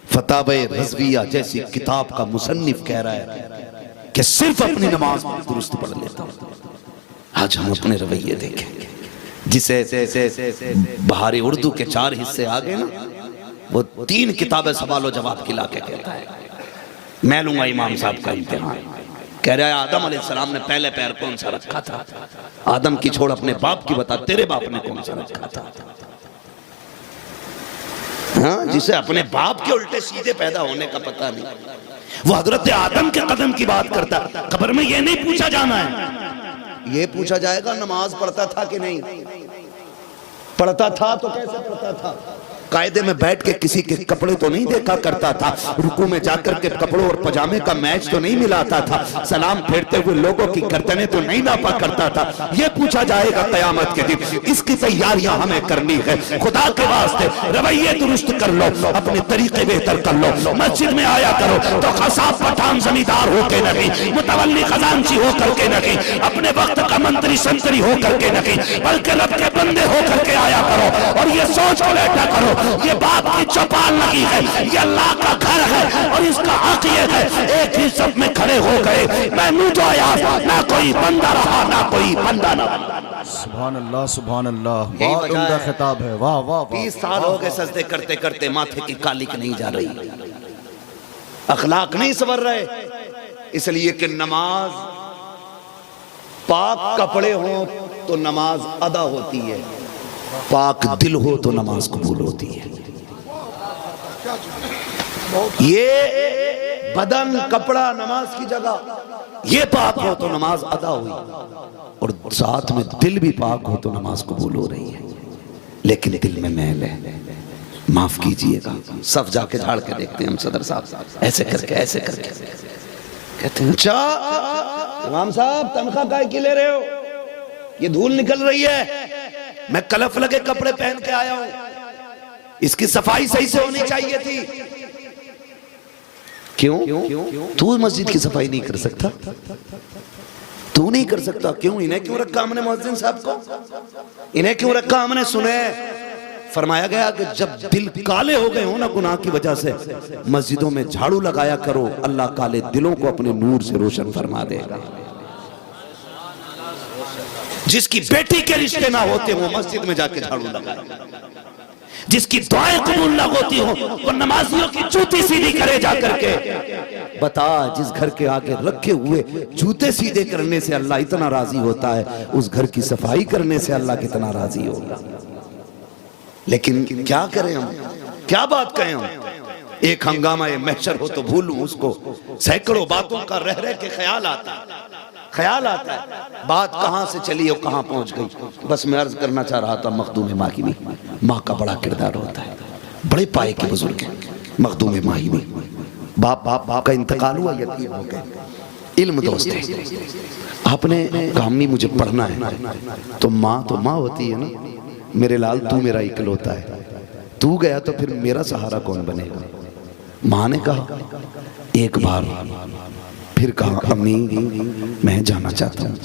فتاوی رضویہ جیسی کتاب کا مصنف کہہ رہا ہے کہ صرف اپنی نماز درست پڑھ لیتا ہوں. آج ہم اپنے رویے دیکھیں. جسے بہاری اردو کے 4 حصے آگے نا, وہ 3 کتابیں سوال و جواب کھلا کے کہتا ہے میں لوں گا امام صاحب کا امتحان. کہہ رہا ہے آدم علیہ السلام نے پہلے پیر کون سا رکھا تھا؟ آدم کی چھوڑ اپنے باپ کی بتا, تیرے باپ نے کون سا رکھا تھا؟ ہاں, جسے اپنے باپ کے الٹے سیدھے پیدا ہونے کا پتہ نہیں, وہ حضرت آدم کے قدم کی بات کرتا. قبر میں یہ نہیں پوچھا جانا ہے, یہ پوچھا جائے گا نماز پڑھتا تھا کہ نہیں. پڑھتا تھا تو کیسے پڑھتا تھا؟ قاعدے میں بیٹھ کے کسی کے کپڑے تو نہیں دیکھا کرتا تھا, رکوع میں جا کر کے کپڑوں اور پجامے کا میچ تو نہیں ملاتا تھا, سلام پھیرتے ہوئے لوگوں کی گردنیں تو نہیں ناپا کرتا تھا. یہ پوچھا جائے گا قیامت کے دن. اس کی تیاریاں ہمیں کرنی ہے. خدا کے واسطے رویے درست کر لو, اپنے طریقے بہتر کر لو. مسجد میں آیا کرو تو قصاب پٹھان زمیندار ہو کے نہیں, متولی خزانچی ہو کر کے نہیں, اپنے وقت کا منتری سنتری ہو کر کے نہیں, بلکہ رب کے بندے ہو کر کے آیا کرو. اور یہ سوچ کو بیٹھا کرو یہ باپ کی چوپال لگی ہے, یہ اللہ کا گھر ہے, اور اس کا حق یہ ہے ایک ہی صف میں کھڑے ہو گئے. میں نو تو آیا, نہ کوئی بندہ رہا نہ کوئی بندہ نہ بندہ. سبحان اللہ سبحان اللہ, بہت عمدہ خطاب ہے. واہ واہ. 20 سال ہو گئے سجدے کرتے کرتے ماتھے کی کالک نہیں جا رہی, اخلاق نہیں سنور رہے. اس لیے کہ نماز پاک کپڑے ہوں تو نماز ادا ہوتی ہے, پاک دل ہو تو نماز قبول ہوتی ہے. یہ بدن کپڑا نماز کی جگہ, یہ پاک ہو تو نماز ادا ہوئی, اور ساتھ میں دل بھی پاک ہو تو نماز قبول ہو رہی ہے. لیکن دل میں میل ہے, معاف کیجئے گا. صف جا کے جھاڑ کے دیکھتے ہیں ہم صدر صاحب, ایسے کر کے ایسے کر کے کہتے ہیں اچھا امام صاحب تنخواہ کائے کی لے رہے ہو؟ یہ دھول نکل رہی ہے, میں کلف لگے کپڑے پہن کے آیا ہوں, اس کی صفائی صحیح سے ہونی چاہیے تھی. کیوں؟ تو مسجد کی صفائی نہیں کر سکتا؟ تو نہیں کر سکتا کیوں؟ انہیں کیوں رکھا ہم نے مؤذن صاحب کو؟ انہیں کیوں رکھا ہم نے؟ سنے فرمایا گیا کہ جب دل کالے ہو گئے ہوں نا گناہ کی وجہ سے, مسجدوں میں جھاڑو لگایا کرو, اللہ کالے دلوں کو اپنے نور سے روشن فرما دے گا. جس کی بیٹی کے رشتے نہ ہوتے وہ مسجد میں جا کے جھاڑو لگائے, جس کی دعائیں قبول نہ ہوتی ہوں وہ نمازیوں کی جوتی سیدھی کرے جا کر کے. بتا جس گھر کے آگے رکھے ہوئے جوتے سیدھے کرنے سے اللہ اتنا راضی ہوتا ہے, اس گھر کی صفائی کرنے سے اللہ کتنا راضی ہوگا. لیکن کیا کریں ہم, کیا بات کہیں ہم؟ ایک ہنگامہ محشر ہو تو بھولوں اس کو، سینکڑوں باتوں کا رہ رہ کے خیال آتا ہے، بات کہاں سے چلی اور کہاں پہنچ گئی۔ بس میں عرض کرنا چاہ رہا تھا مخدوم ماہمی، ماں کا بڑا کردار ہوتا ہے، بڑے پائے کے بزرگ ہیں مخدوم ماہمی۔ باپ کا انتقال ہوا، یتیم ہو گئے، علم دوست ہے۔ آپ نے کہا امی مجھے پڑھنا ہے، تو ماں ہوتی ہے نا، میرے لال تو میرا اکلوتا ہے، تو گیا تو پھر میرا سہارا کون بنے گا؟ ماں نے کہا ایک بار، پھر کہا امی میں جانا چاہتا ہوں،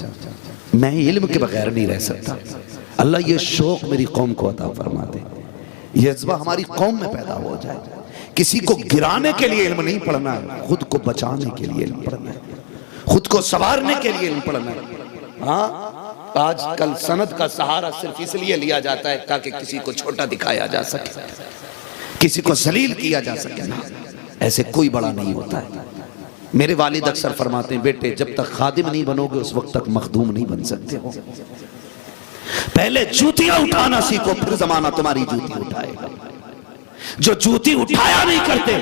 میں علم کے بغیر نہیں رہ سکتا، اللہ یہ شوق میری قوم کو عطا فرما دے، یہ جذبہ ہماری قوم میں پیدا ہو جائے۔ کسی کو گرانے کے لیے علم نہیں پڑھنا ہے، خود کو بچانے کے لیے علم پڑھنا ہے، خود کو سنوارنے کے لیے علم پڑھنا ہے۔ ہاں آج کل سند کا سہارا صرف اس لیے لیا جاتا ہے تاکہ کسی کو چھوٹا دکھایا جا سکے، کسی کو ذلیل کیا جا سکے، ایسے کوئی بڑا نہیں ہوتا ہے۔ میرے والد اکثر فرماتے ہیں بیٹے جب تک خادم نہیں بنو گے اس وقت تک مخدوم نہیں بن سکتے ہو، پہلے جوتیاں اٹھانا سیکھو پھر زمانہ تمہاری جوتی اٹھائے گا۔ جو جوتی اٹھایا نہیں کرتے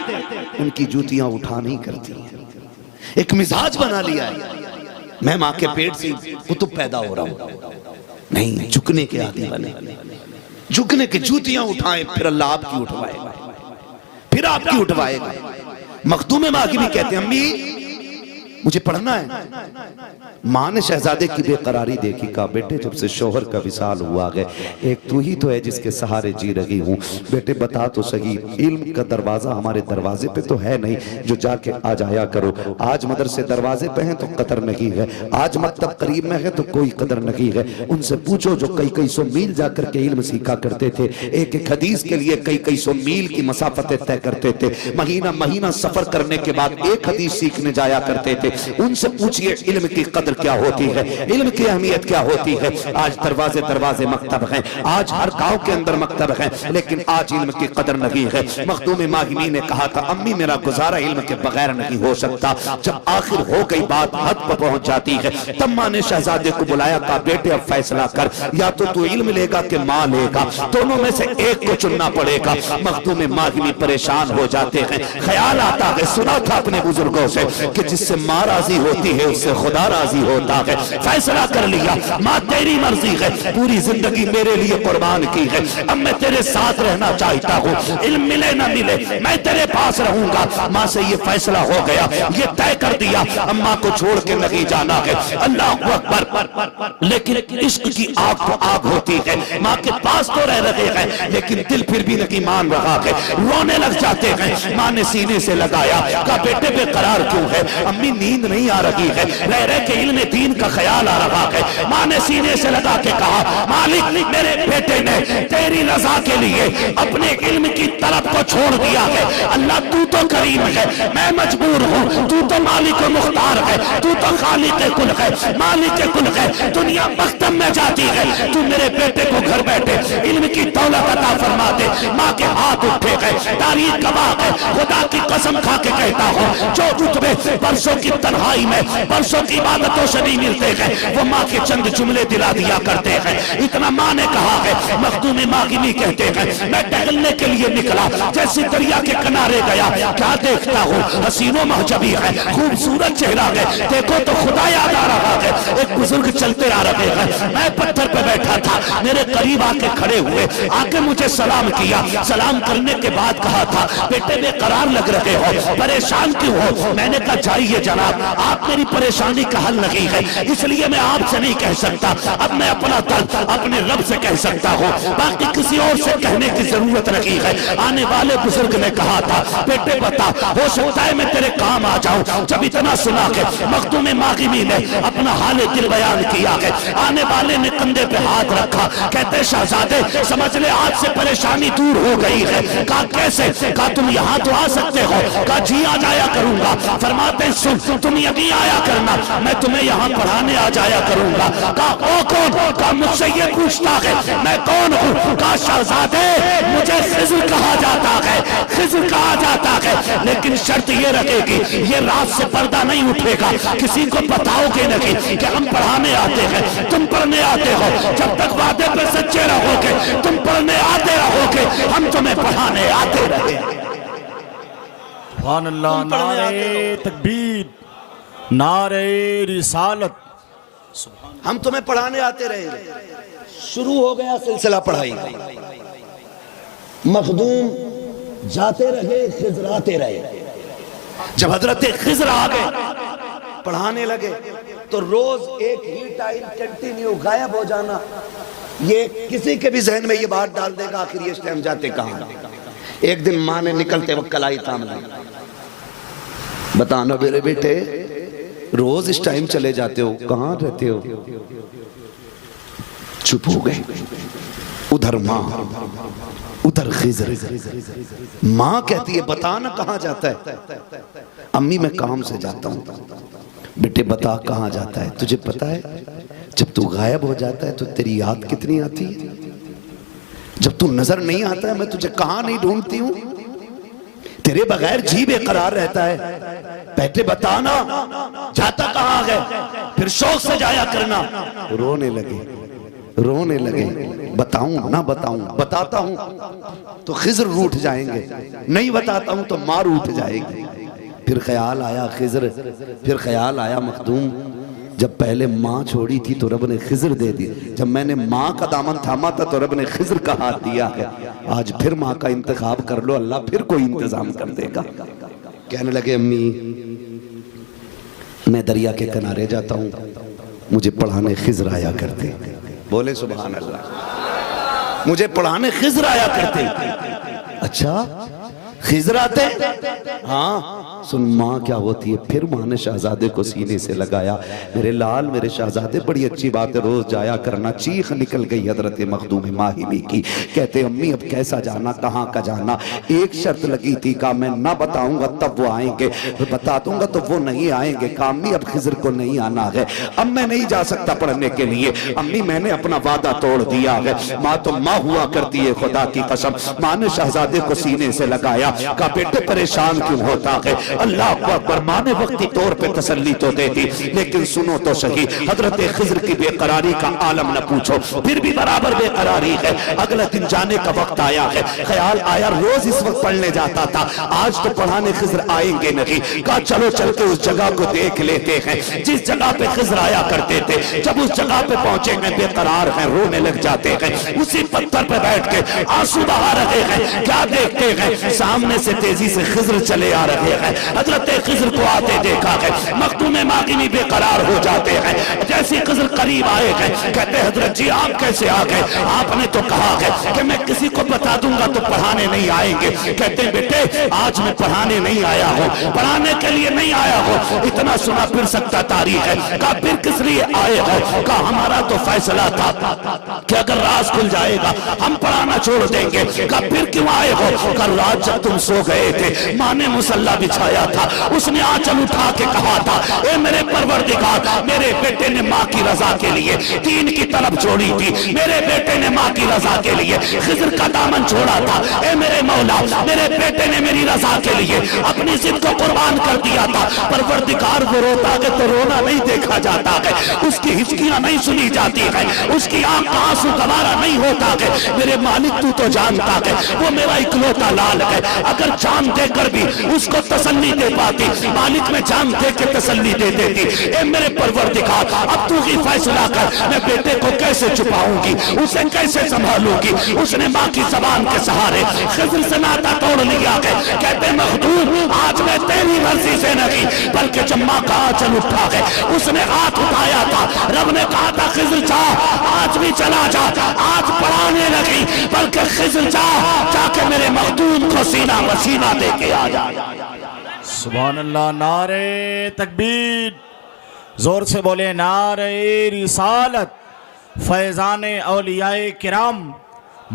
ان کی جوتیاں اٹھا نہیں کرتی۔ ایک مزاج بنا لیا ہے میں ماں کے پیٹ سے کتب پیدا ہو رہا ہوں، نہیں جھکنے کے عادی بنے، جھکنے کے جوتیاں اٹھائیں پھر اللہ آپ کی اٹھوائے گا، پھر آپ کی اٹھوائے گا۔ مخدوم ماہمی بھی کہتے ہیں امی مجھے پڑھنا ہے۔ ماں نے شہزادے کی بے قراری دیکھی، کہا بیٹے جب سے شوہر کا وصال ہوا گئے ایک تو ہی تو ہے جس کے سہارے جی رہی ہوں، بیٹے بتا تو صحیح علم کا دروازہ ہمارے دروازے پہ تو ہے نہیں جو جا کے آ جایا کرو، آج مدرسے دروازے پہ ہیں تو قدر نہیں ہے، آج مکتب قریب میں ہے تو کوئی قدر نہیں ہے، ان سے پوچھو جو کئی سو میل جا کر کے علم سیکھا کرتے تھے، ایک ایک حدیث کے لیے کئی سو میل کی مسافتیں طے کرتے تھے، مہینہ سفر کرنے کے بعد ایک حدیث سیکھنے جایا کرتے تھے، ان سے پوچھئے علم کی قدر کیا ہوتی ہے، علم کی اہمیت کیا ہوتی ہے۔ آج دروازے مکتب ہیں، آج ہر گاؤں کے اندر مکتب ہیں، لیکن آج علم کی قدر نہیں ہے۔ مخدوم ماہمی نے کہا تھا امی میرا گزارا علم کے بغیر نہیں ہو سکتا۔ جب آخر ہو گئی بات حد پر پہنچ جاتی ہے تب ماں نے شہزادے کو بلایا، کہا بیٹے اب فیصلہ کر، یا تو علم لے گا کہ ماں لے گا، دونوں میں سے ایک کو چننا پڑے گا۔ مخدوم ماہمی پریشان ہو جاتے ہیں، خیال آتا ہے سنا تھا اپنے بزرگوں سے کہ جس سے ماں راضی ہوتی ہے اس سے خدا راضی ہوتا ہے۔ فیصلہ کر لیا ماں تیری مرضی ہے، پوری زندگی میرے لیے قربان کی ہے، اب میں تیرے ساتھ رہنا چاہتا ہوں، علم ملے نہ ملے میں تیرے پاس رہوں گا۔ ماں سے یہ فیصلہ ہو گیا، یہ طے کر دیا اماں کو چھوڑ کے نہیں جانا ہے۔ اللہ اکبر، لیکن عشق کی آگ تو آگ ہوتی ہے، ماں کے پاس تو رہ رہے ہیں لیکن دل پھر بھی نہیں مان رہا ہے، رونے لگ جاتے ہیں۔ ماں نے سینے سے لگایا، کہا بیٹے بے قرار کیوں ہے؟ امی نیند نہیں آ رہی ہے، رہ رہ کے علم دین کا خیال آ رہا ہے۔ ماں نے سینے سے لگا کے کہا مالک میرے بیٹے نے تیری رضا کے لیے اپنے علم کی طلب کو چھوڑ دیا ہے، اللہ تو تو کریم ہے، میں مجبور ہوں، تو تو مالک و مختار ہے، تو تو خالق کل ہے، مالک کل ہے، دنیا مختم میں جاتی ہے، تو میرے بیٹے کو گھر بیٹھے علم کی دولت عطا فرما دے۔ ماں کے ہاتھ اٹھے گئے، تاریخ گواہ ہے، خدا کی قسم کھا کے کہتا ہوں جو رتبے برسوں کی تنہائی میں برسوں کی عبادتوں سے نہیں ملتے ہیں وہ ماں کے چند جملے دلا دیا کرتے ہیں۔ اتنا ماں نے کہا ہے، مخدوم ماہمی کہتے ہیں میں ٹہلنے کے لیے نکلا، جیسے دریا کے کنارے گیا، کیا دیکھتا ہوں حسین و محجبی ہے، خوبصورت چہرہ ہے، دیکھو تو خدا یاد آ رہا ہے۔ ایک بزرگ چلتے آ رہے ہیں، میں پتھر پہ بیٹھا تھا، میرے قریب آ کے کھڑے ہوئے، آ کے مجھے سلام کیا، سلام کرنے کے بعد کہا تھا بیٹے بے قرار لگ رہے ہو، پریشان کیوں ہو؟ میں نے کہا جائیے جناب، آپ میری پریشانی کا حل نہیں ہے، اس لیے میں آپ سے نہیں کہہ سکتا، اب میں اپنا درد اپنے رب سے کہہ سکتا ہوں، باقی کسی اور سے کہنے کی ضرورت نہیں ہے۔ آنے والے بزرگ نے کہا تھا بیٹے بتا، ہو سکتا ہے میں تیرے کام آ جاؤں۔ جب اتنا سنا کہ مخدوم ماہمی نے اپنا حال دل بیان کیا ہے، آنے والے نے کندھے پہ ہاتھ رکھا، کہتے شہزادے سمجھ لے آج سے پریشانی دور ہو گئی ہے۔ کہا کیسے؟ کہا تم یہاں تو آ سکتے ہو؟ کہا جی آ جایا کروں گا۔ فرماتے ہیں سن تم یہیں آیا کرنا، میں تمہیں یہاں پڑھانے آ جایا کروں گا۔ کہا او کون؟ کہا مجھ سے یہ پوچھتا ہے میں کون ہوں؟ کہا شہزادے مجھے خضر کہا جاتا ہے، خضر کہا جاتا ہے، لیکن شرط یہ رکھے گی یہ رات سے پردہ نہیں اٹھے گا، کسی کو بتاؤ گے نہیں کہ ہم پڑھانے آتے ہیں، تم پڑھنے آتے ہو، جب تک وعدے پہ سچے رہو گے تم پڑھنے آتے رہو گے، ہم تمہیں پڑھانے آتے رہے۔ سبحان اللہ، تم پڑھنے آتے نعرہ ہو۔ تکبیر، نعرہ رسالت۔ ہم تمہیں پڑھانے آتے رہے، شروع ہو گیا سلسلہ پڑھائی کا۔ مخدوم جاتے رہے، خضر آتے رہے۔ جب حضرت خضر آ گئے پڑھانے لگے تو روز ایک ہی ٹائم کنٹینیو غائب ہو جانا، یہ کسی کے بھی ذہن میں یہ بات ڈال دے گا آخر یہ اس ٹائم جاتے کہاں۔ ایک دن ماں نے نکلتے وقت کلائی تھام لی، بتانا میرے بیٹے روز اس ٹائم چلے جاتے ہو، کہاں رہتے ہو؟ چپ ہو گئے۔ ادھر ماں ادھر خضر۔ ماں کہتی ہے بتانا کہاں جاتا ہے؟ امی میں کام سے جاتا ہوں۔ بیٹے بتا کہاں جاتا ہے؟ تجھے پتا ہے جب تو غائب ہو جاتا ہے تو تیری یاد کتنی آتی ہے؟ جب تو نظر نہیں آتا ہے میں تجھے کہاں نہیں ڈھونڈتی ہوں؟ تیرے بغیر جی بے قرار رہتا ہے۔ بیٹے بتانا جاتا کہاں ہے؟ پھر شوق سے جایا کرنا۔ رونے لگے، بتاؤں نہ بتاؤں؟ بتاتا ہوں تو خضر روٹھ جائیں گے، نہیں بتاتا ہوں تو ماں روٹھ جائے گی۔ پھر خیال آیا خضر، پھر خیال آیا مخدوم، جب پہلے ماں چھوڑی تھی تو رب نے خضر دے دی، جب میں نے ماں کا دامن تھاما تھا تو رب نے خضر کا ہاتھ دیا ہے، آج پھر ماں کا انتخاب کر لو، اللہ پھر کوئی انتظام کر دے گا۔ کہنے لگے امی میں دریا کے کنارے جاتا ہوں، مجھے پڑھانے خضر آیا کرتے۔ بولے سبحان اللہ، مجھے پڑھانے خضر آیا کرتے۔ اچھا خضر آتے؟ ہاں۔ سن ماں کیا ہوتی ہے؟ پھر ماں نے شہزادے کو سینے سے لگایا، میرے لال میرے شہزادے بڑی اچھی بات ہے روز جایا کرنا۔ چیخ نکل گئی حضرت مخدوم ماہمی کی، کہتے امی اب کیسا جانا، کہاں کا جانا؟ ایک شرط لگی تھی، کہا میں نہ بتاؤں گا تب وہ آئیں گے، بتا دوں گا تو وہ نہیں آئیں گے۔ کہا امی اب خضر کو نہیں آنا ہے، اب میں نہیں جا سکتا پڑھنے کے لیے، امی میں نے اپنا وعدہ توڑ دیا ہے۔ ماں تو ماں ہوا کرتی ہے، خدا کی قسم۔ ماں نے شہزادے کو سینے سے لگایا، کہا بیٹے پریشان کیوں ہوتا ہے؟ اللہ اکبر، ماں نے وقتی طور پہ تسلی تو دے دی، لیکن سنو تو صحیح، حضرت خضر کی بے قراری کا عالم نہ پوچھو، پھر بھی برابر بے قراری ہے۔ اگلا دن جانے کا وقت آیا ہے، خیال آیا روز اس وقت پڑھنے جاتا تھا، آج تو پڑھانے خضر آئیں گے نہیں۔ کہا چلو چل کے اس جگہ کو دیکھ لیتے ہیں جس جگہ پہ خضر آیا کرتے تھے۔ جب اس جگہ پہ پہنچے ہیں بے قرار ہیں، رونے لگ جاتے ہیں، اسی پتھر پہ بیٹھ کے آنسو بہا رہے ہیں۔ کیا دیکھتے ہیں؟ سامنے سے تیزی سے خضر چلے آ رہے ہیں۔ حضرت خضر کو آتے دیکھا ہے، مخدوم ماغنی بے قرار ہو جاتے ہیں۔ جیسے خضر قریب آئے ہیں کہتے حضرت جی آپ کیسے آ گئے؟ آپ نے تو کہا ہے کہ میں کسی کو بتا دوں گا تو پڑھانے نہیں آئیں گے۔ کہتے ہیں بیٹے آج میں پڑھانے نہیں آیا ہوں، پڑھانے کے لیے نہیں آیا ہوں، اتنا سنا پھر سکتا تاریخ ہے۔ کہا پھر کس لیے آئے ہو؟ کہا ہمارا تو فیصلہ تھا کہ اگر راز کھل جائے گا ہم پڑھانا چھوڑ دیں گے۔ کہا پھر کیوں آئے ہو؟ کہا رات جب تم سو گئے تھے ماں نے مصلی بچھایا تھا، اس نے آنچل اٹھا کے کہا تھا اے میرے پروردگار، میرے بیٹے نے ماں کی رضا کے لیے دین کی طرف چھوڑی تھی، میرے بیٹے نے ماں کی رضا کے لیے خضر کا دامن چھوڑا تھا، اے میرے مولا میرے بیٹے نے میری رضا کے لیے اپنی ضد کو قربان کر دیا تھا۔ پروردگار وہ روتا ہے تو رونا نہیں دیکھا جاتا ہے، اس کی ہچکیاں نہیں سنی جاتی ہے، اس کی آنکھ کا آنسو گوارا نہیں ہوتا ہے۔ میرے مالک تو جانتا ہے وہ میرا اکلوتا لال ہے، اگر جان دے کر بھی اس کو تسلی دے پاتی مالک میں جان دے کے تسلی دے دیتی۔ اے میرے پروردگار اب تو ہی فیصلہ کر، میں بیٹے کو کیسے چھپاؤں گی، اسے کیسے سنبھالوں گی؟ اس نے ماں کی زبان کے سہارے خضر سے ناتا توڑ لیا ہے۔ کہتے مخدوم آج میں تیری مرضی سے نہیں بلکہ جب ماں کا آنچل اٹھا ہے اس نے ہاتھ اٹھایا تھا، رب نے کہا تھا خضر جا، آج بھی چلا جا، آج پڑھانے لگی بلکہ خضر جا کے میرے مخدوم کو سینہ وسینہ دے کے آ جا۔ سبحان اللہ، نعرہ تکبیر، زور سے بولے نعرہ رسالت، فیضان اولیاء کرام،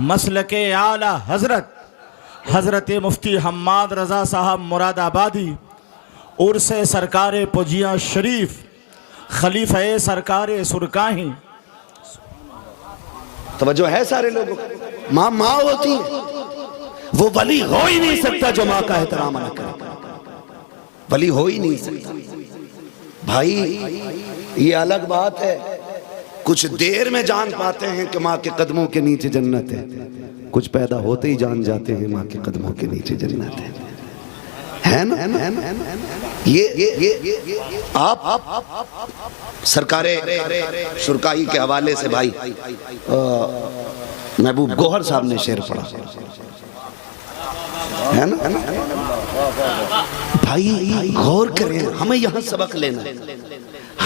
مسلک اعلیٰ حضرت مفتی حماد رضا صاحب مراد آبادی، عرس سرکار پوجیاں شریف، خلیفہ سرکار سرکاہیں۔ توجہ ہے سارے لوگوں، ماں ہوتی ہے، وہ ولی ہو ہی نہیں سکتا جو ماں کا احترام نہ کرے، ولی ہو ہی نہیں سکتا۔ بھائی یہ الگ بات ہے، کچھ دیر میں جان پاتے ہیں کہ ماں کے قدموں کے نیچے جنت ہے، کچھ پیدا ہوتے ہی جان جاتے ہیں ماں کے قدموں کے نیچے جنت ہے۔ ہے نا؟ یہ آپ سرکار شرکائی کے حوالے سے بھائی محبوب گوہر صاحب نے شعر پڑھا ہے نا؟ بھائی غور کریں، ہمیں یہاں سبق لینا،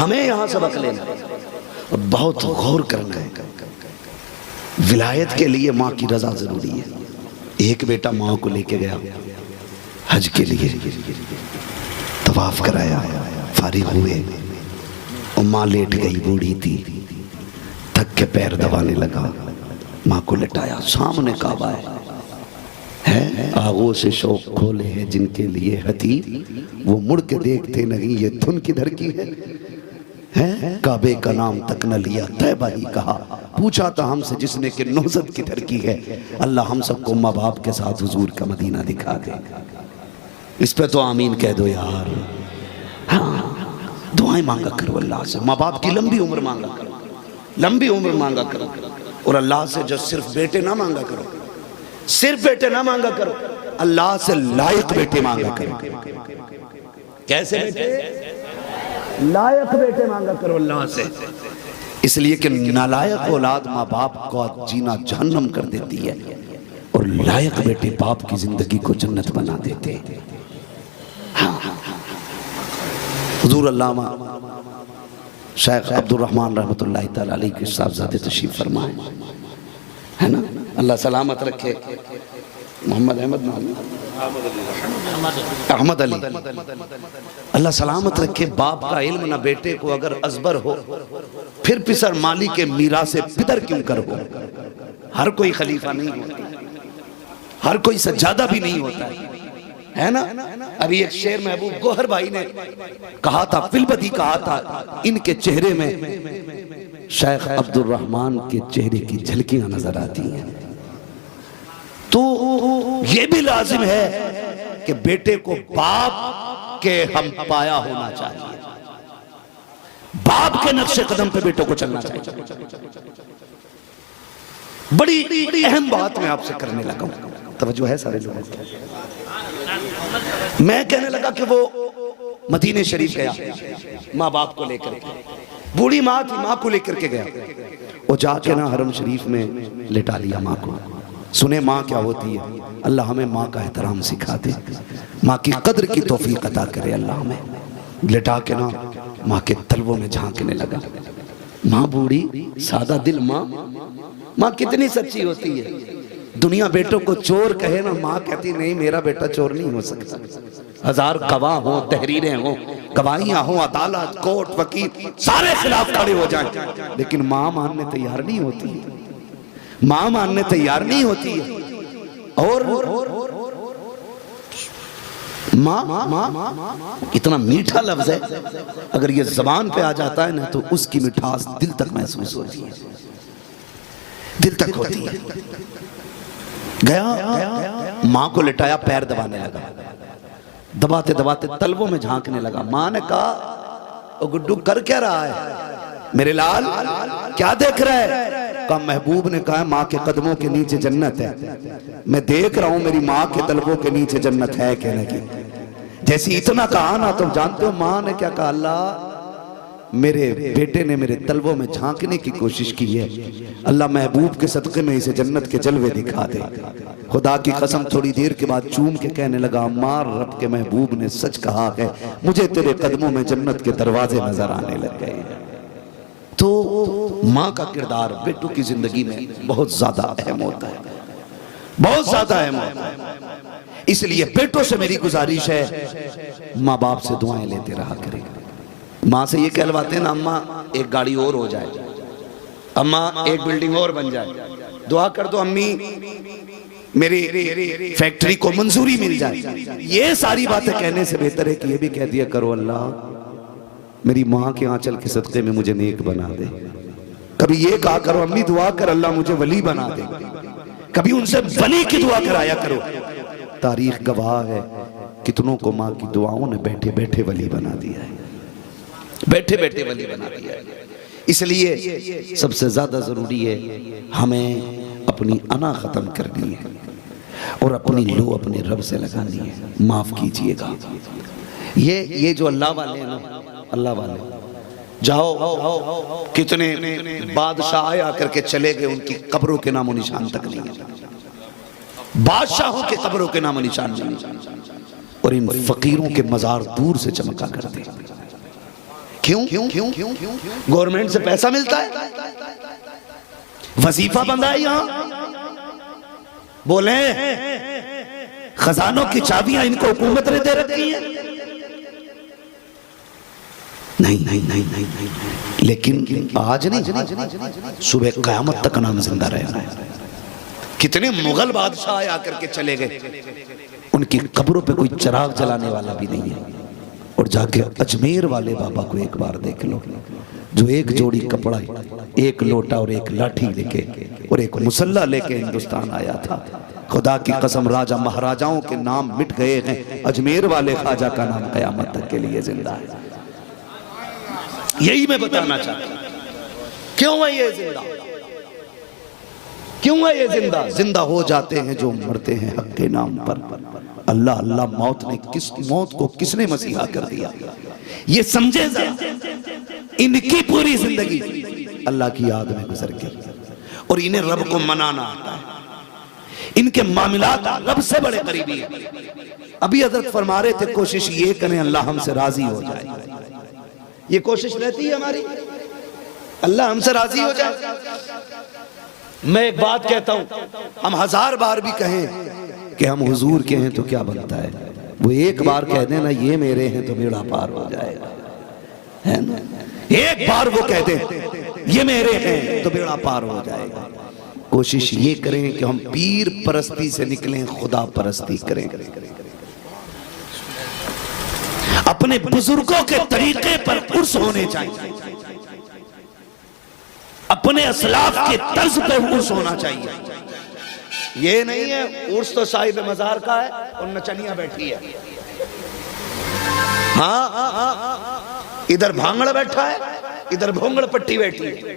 ہمیں یہاں سبق لینا، بہت غور کرنا ہے۔ ولایت کے لیے ماں کی رضا ضروری ہے۔ ایک بیٹا ماں کو لے کے گیا حج کے لیے، طواف کرایا، فارغ ہوئے، اور ماں لیٹ گئی، بوڑھی تھی، تھک کے پیر دبانے لگا، ماں کو لٹایا، سامنے کعبہ ہے، آغوں سے شوق کھولے ہیں جن کے لیے حتیر، وہ مڑ کے دیکھتے نہیں یہ دھن کدھر کی ہے، کعبے کا نام تک نہ لیا، طیبہ ہی کہا، پوچھا تھا ہم سے جس نے کہ نوزد کدھر کی ہے، اللہ ہم سب کو ماں باپ کے ساتھ حضور کا مدینہ دکھا دے۔ اس پہ تو آمین کہہ دو یار، ہاں دعائیں مانگا کرو اللہ سے، ماں باپ کی لمبی عمر مانگا کرو، لمبی عمر مانگا کرو، اور اللہ سے جو صرف بیٹے نہ مانگا کرو، صرف بیٹے نہ مانگا کرو، اللہ سے لائق بیٹے مانگا کرو۔ کیسے بیٹے؟ لائق بیٹے مانگا کرو اللہ سے، اس لیے کہ نالائق اولاد ماں باپ کو جینا جہنم کر دیتی ہے، اور لائق بیٹے باپ کی زندگی کو جنت بنا دیتے ہیں۔ حضور علامہ شیخ عبدالرحمن رحمت اللہ تعالیٰ علیہ کے صاحبزادے تشریف فرمائے، ہے نا؟ اللہ سلامت رکھے، محمد احمد نام احمد علی، اللہ سلامت رکھے۔ باپ کا علم نہ بیٹے کو اگر ازبر ہو، پھر پسر مالی کے میراث پدر کیوں کر ہو۔ ہر کوئی خلیفہ نہیں ہوتا، ہر کوئی سجادہ بھی نہیں ہوتا ہے نا؟ ابھی ایک شعر محبوب گوہر بھائی نے کہا تھا، فلبدی کہا تھا، ان کے چہرے میں شیخ عبدالرحمن کے چہرے کی جھلکیاں نظر آتی ہیں۔ تو یہ بھی لازم ہے کہ بیٹے کو باپ کے ہم پایا ہونا چاہیے، باپ کے نقش قدم پہ بیٹوں کو چلنا چاہیے۔ بڑی اہم بات میں آپ سے کرنے لگا ہوں، توجہ ہے سارے لوگوں کو۔ میں کہنے لگا کہ وہ مدینہ شریف گیا ماں باپ کو لے کر کے، بوڑھی ماں تھی، ماں کو لے کر کے گیا، وہ جا کے نا حرم شریف میں لٹا لیا ماں کو۔ سنے ماں کیا ہوتی ہے، اللہ ہمیں ماں کا احترام سکھا دے، ماں کی قدر کی توفیق عطا کرے اللہ ہمیں۔ لٹا کے نا ماں کے تلووں میں جھانکنے لگا، ماں بوڑھی، سادہ دل ماں، ماں کتنی سچی ہوتی ہے۔ دنیا بیٹوں کو چور کہے نا، ماں کہتی نہیں میرا بیٹا چور نہیں ہو سکتا، ہزار گواہ ہوں، تحریریں ہوں، گواہیاں ہوں، عدالت، کورٹ، وکیل سارے خلاف کھڑے ہو جائیں، لیکن ماں ماننے تیار نہیں ہوتی ہے، ماں ماننے تیار نہیں ہوتی ہے۔ اور ماں اتنا میٹھا لفظ ہے، اگر یہ زبان پہ آ جاتا ہے نا تو اس کی مٹھاس دل تک محسوس ہوتی ہے، دل تک ہوتی ہے۔ گیا ماں کو لٹایا، پیر دبانے لگا، دباتے دباتے تلووں میں جھانکنے لگا۔ ماں نے کہا او گڈو کر کیا رہا ہے میرے لال، کیا دیکھ رہا ہے؟ کہا محبوب نے کہا ماں کے قدموں کے نیچے جنت ہے، میں دیکھ رہا ہوں میری ماں کے تلووں کے نیچے جنت ہے کہنے کی۔ جیسی اتنا کہا نا تو جانتے ہو ماں نے کیا کہا، اللہ میرے بیٹے نے میرے تلووں میں جھانکنے کی کوشش کی ہے، اللہ محبوب کے صدقے میں اسے جنت کے جلوے دکھا دے۔ خدا کی قسم تھوڑی دیر کے بعد چوم کے کہنے لگا، ماں رب کے محبوب نے سچ کہا ہے، مجھے تیرے قدموں میں جنت کے دروازے نظر آنے لگ گئے۔ تو ماں کا کردار بیٹوں کی زندگی میں بہت زیادہ اہم ہوتا ہے، بہت زیادہ اہم ہوتا ہے۔ اس لیے بیٹوں سے میری گزارش ہے، ماں باپ سے دعائیں لیتے رہا کریں۔ ماں سے یہ کہلواتے ہیں نا، اماں ایک گاڑی اور ہو جائے، اماں ایک بلڈنگ اور بن جائے، دعا کر دو امی میری فیکٹری کو منظوری مل جائے۔ یہ ساری باتیں کہنے سے بہتر ہے کہ یہ بھی کہہ دیا کرو، اللہ میری ماں کے آنچل کے صدقے میں مجھے نیک بنا دے۔ کبھی یہ کہا کرو امی دعا کر اللہ مجھے ولی بنا دے، کبھی ان سے ولی کی دعا کرایا کرو۔ تاریخ گواہ ہے کتنوں کو ماں کی دعاؤں نے بیٹھے بیٹھے ولی بنا دیا ہے، بیٹھے بیٹھے ولی بنا دیا ہے۔ اس لیے سب سے زیادہ ضروری ہے ہمیں اپنی انا ختم کرنی ہے، اور اپنی لو اپنے رب سے لگانی ہے. معاف کیجئے گا. یہ جو اللہ والے ہیں نا، اللہ والے جاؤ، کتنے بادشاہ آیا کر کے چلے گئے، ان کی قبروں کے نام و نشان تک نہیں ہے. بادشاہوں کے قبروں کے نام و نشان نہیں، اور ان فقیروں کے مزار دور سے چمکا کرتے. کیوں؟ گورنمنٹ سے پیسہ ملتا ہے، وظیفہ بندہ ہے یہاں. بولیں خزانوں کی چابیاں ان کو حکومت نے دے رکھی ہیں؟ نہیں. لیکن آج نہیں، صبح قیامت تک نام زندہ رہنا ہے. کتنے مغل بادشاہ آیا کر کے چلے گئے، ان کی قبروں پہ کوئی چراغ جلانے والا بھی نہیں ہے. اور جا کے اجمیر والے بابا کو ایک بار دیکھ لو، جو ایک جوڑی کپڑا، ایک لوٹا اور ایک لاٹھی لے کے اور ایک مسلح لے کے ہندوستان آیا تھا. خدا کی قسم راجہ مہاراجاؤں کے نام مٹ گئے ہیں، اجمیر والے خواجہ کا نام قیامت تک کے لیے زندہ ہے. یہی میں بتانا چاہتا ہوں. کیوں ہے یہ زندہ؟ کیوں ہے یہ زندہ؟ زندہ ہو جاتے ہیں جو مرتے ہیں حق کے نام پر. اللہ موت کو کس نے مسیحا کر دیا؟ یہ سمجھے ذرا، ان کی پوری زندگی اللہ کی یاد میں گزر گئی، اور انہیں رب کو منانا آتا ہے. ان کے معاملات رب سے بڑے قریبی ہیں. ابھی حضرت فرما رہے تھے کوشش یہ کریں اللہ ہم سے راضی ہو جائے. یہ کوشش رہتی ہے ہماری، اللہ ہم سے راضی ہو جائے. میں ایک بات کہتا ہوں، ہم 1000 بار بھی کہیں کہ ہم حضور کے ہیں تو کیا بنتا ہے؟ وہ ایک بار کہہ دینا یہ میرے ہیں تو بیڑا پار ہو جائے گا، ہے نا؟ ایک بار وہ کہہ دیں یہ میرے ہیں تو بیڑا پار ہو جائے گا. کوشش یہ کریں کہ ہم پیر پرستی سے نکلیں، خدا پرستی کریں. اپنے بزرگوں کے طریقے پر عرس ہونے چاہیے، اپنے اسلاف کے طرز پہ عرس ہونا چاہیے. یہ نہیں ہے عرس تو صاحب مزار کا ہے اور نچنیاں بیٹھی ہے. ہاں ادھر بھانگڑ بیٹھا ہے، ادھر بھونگڑ پٹی بیٹھی ہے،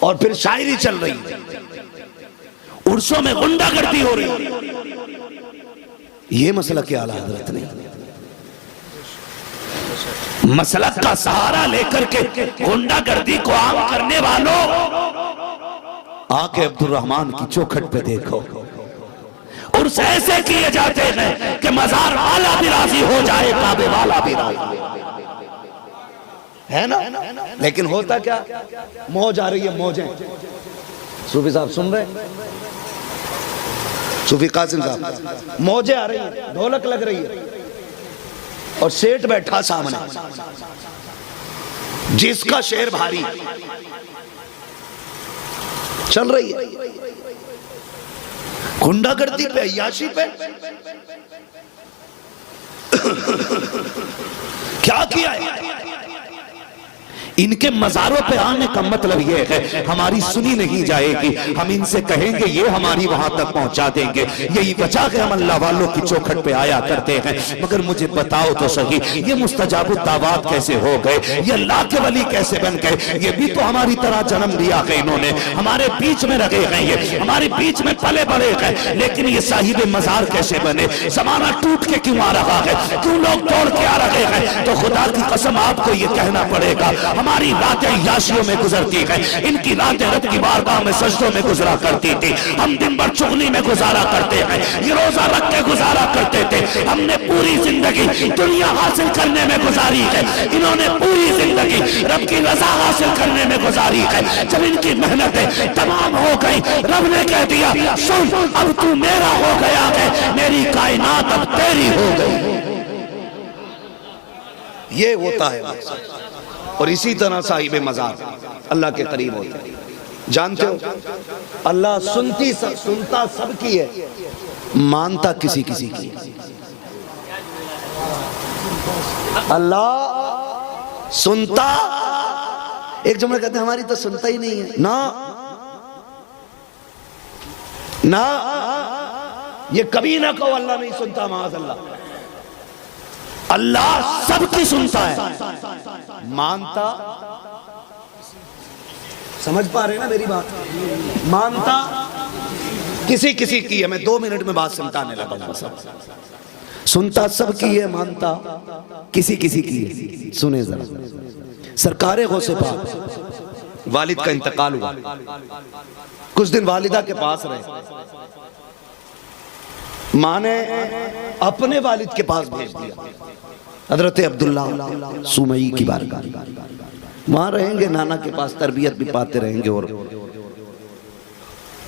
اور پھر شاعری چل رہی ہے. عرسوں میں غنڈہ گردی ہو رہی ہے. یہ مسئلہ کیا اعلیٰ حضرت نہیں. مسلک کا سہارا لے کر کے غنڈہ گردی کو عام کرنے والوں، آکے عبد الرحمن کی چوکھٹ پہ دیکھو. عرس ایسے کیے جاتے ہیں کہ مزار والا بھی راضی ہو جائے، کعبے والا بھی راضی ہے نا. لیکن ہوتا کیا؟ موج آ رہی ہے، موجیں. صوفی صاحب سن رہے ہیں؟ صوفی قاسم صاحب، موجیں آ رہی ہیں، ڈھولک لگ رہی ہے، اور سیٹ بیٹھا سامنے جس کا شعر بھاری چل رہی ہے. گنڈا گردی پہ، عیاشی پہ کیا کیا ہے؟ ان کے مزاروں پہ آنے کا مطلب یہ ہے ہماری سنی نہیں جائے گی. ہم ان سے کہیں گے یہ ہماری وہاں تک پہنچا دیں گے. یہی وجہ کہ ہم اللہ والوں کی چوکھٹ پہ آیا کرتے ہیں. مگر مجھے بتاؤ تو صحیح، یہ مستجاب الدعوات کیسے ہو گئے؟ یہ اللہ کے ولی کیسے بن گئے؟ یہ بھی تو ہماری طرح جنم لیا ہے، انہوں نے ہمارے بیچ میں رہے ہیں، یہ ہمارے بیچ میں پلے بڑے ہیں. لیکن یہ صاحب مزار کیسے بنے؟ زمانہ ٹوٹ کے کیوں آ رہا ہے؟ کیوں لوگ توڑ کے آ رہے ہیں؟ تو خدا کی قسم آپ کو یہ کہنا پڑے گا، ہماری راتیں عیاشیوں میں گزرتی ہیں، ان کی راتیں رب کی بارگاہ میں سجدوں میں گزرا کرتی تھی. ہم دن بھر چغلی میں گزارا کرتے ہیں، یہ روزہ رکھ کے گزارا کرتے تھے. ہم نے پوری زندگی دنیا حاصل کرنے میں گزاری ہے، انہوں نے پوری زندگی رب کی رضا حاصل کرنے میں گزاری ہے. جب ان کی محنتیں تمام ہو گئی، رب نے کہہ دیا سن اب تو میرا ہو گیا ہے، میری کائنات اب تیری ہو گئی. یہ ہوتا ہے. اور اسی طرح صاحب مزار اللہ کے قریب ہوتا ہے. جانتے ہو اللہ سنتا سب کی ہے، مانتا کسی کسی کی. اللہ سنتا، ایک جملہ کہتے ہیں ہماری تو سنتا ہی نہیں ہے. نہ یہ کبھی نہ کہو اللہ نہیں سنتا، معاذ اللہ. اللہ سب کی سنتا ہے، مانتا. سمجھ پا رہے نا میری بات؟ مانتا کسی کسی کی ہے، میں 2 منٹ میں بات سمٹانے لگا ہوں سب سنتا سب کی ہے، مانتا کسی کسی کی ہے۔ سنیں ذرا، سرکار غوث پاک والد کا انتقال ہوا، کچھ دن والدہ کے پاس رہے، ماں نے اپنے والد کے پاس بھیج دیا، حضرت عبداللہ سومئی کی بارگاہ، وہاں رہیں گے، نانا کے پاس تربیت بھی پاتے رہیں گے اور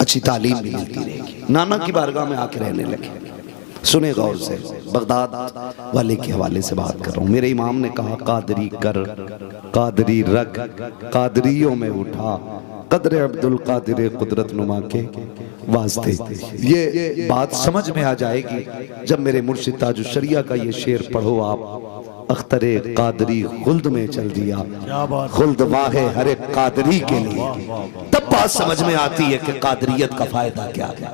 اچھی تعلیم بھی ملتی رہے گی۔ نانا کی بارگاہ میں آ کے رہنے لگے۔ سنیں غور سے، بغداد والے کے حوالے سے بات کر رہا ہوں۔ میرے امام نے کہا قادری کر، قادری رگ، قادریوں میں اٹھا، قدر عبدالقادر قدرت نما کے واسطے۔ یہ بات سمجھ میں آ جائے گی جب میرے مرشد تاج الشریعہ کا یہ شعر پڑھو آپ، اختر قادری خلد میں چل دیا، خلد واہ ہر ایک قادری کے لیے، تب بات سمجھ میں آتی ہے کہ قادریت کا فائدہ کیا ہے،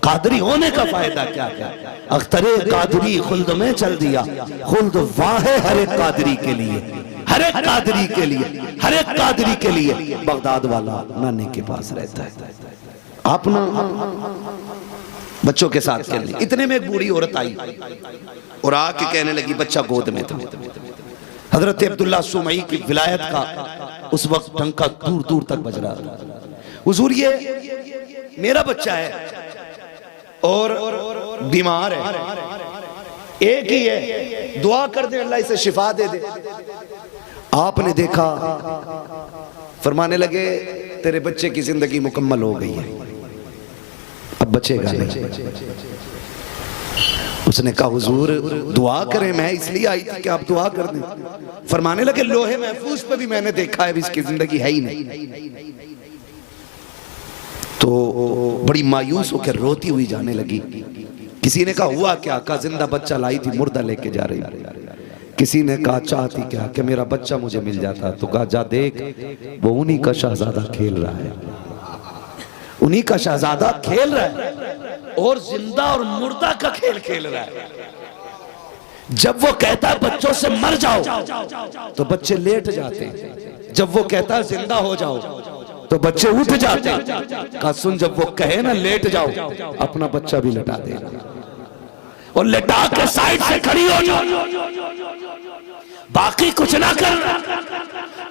قادری ہونے کا فائدہ کیا ہے۔ اختر قادری خلد میں چل دیا، خلد واہ ہر ایک قادری کے لیے، ہر ایک قادری کے لیے، ہر ایک قادری کے لیے۔ بغداد والا نانے کے پاس رہتا ہے، آپ نا بچوں کے ساتھ کھیلنے، اتنے میں ایک بوڑھی عورت آئی اور آ کے کہنے لگی، بچہ گود میں تھا۔ حضرت عبداللہ سومئی کی ولایت کا اس وقت ڈنکا دور دور تک بج رہا تھا، حضور یہ میرا بچہ ہے اور بیمار ہے، ایک ہی ہے، دعا کر دے اللہ اسے شفا دے دے۔ آپ نے دیکھا، فرمانے لگے تیرے بچے کی زندگی مکمل ہو گئی ہے، اب بچے گا نہیں۔ اس نے کہا حضور دعا کریں، میں اس لیے آئی تھی کہ آپ دعا کر دیں۔ فرمانے لگے لوہے محفوظ پہ بھی میں نے دیکھا ہے اس کی زندگی ہے ہی نہیں۔ تو بڑی مایوس ہو کے روتی ہوئی جانے لگی۔ کسی نے کہا ہوا کیا؟ کہا زندہ بچہ لائی تھی، مردہ لے کے جا رہی۔ کسی نے کہا چاہتی کیا کہ میرا بچہ مجھے مل جاتا، تو کہا جا دیکھ وہ انہی کا شہزادہ کھیل رہا ہے، انہی کا شہزادہ کھیل رہا ہے اور زندہ اور مردہ کا کھیل کھیل رہا ہے۔ جب وہ کہتا ہے بچوں سے مر جاؤ تو بچے لیٹ جاتے ہیں، جب وہ کہتا ہے زندہ ہو جاؤ تو بچے اٹھ جاتے ہیں۔ کہا سن، جب وہ کہے نا لیٹ جاؤ، اپنا بچہ بھی لٹا دے اور لٹا کے سائیڈ سے کھڑی ہو جاؤ، باقی کچھ نہ کر۔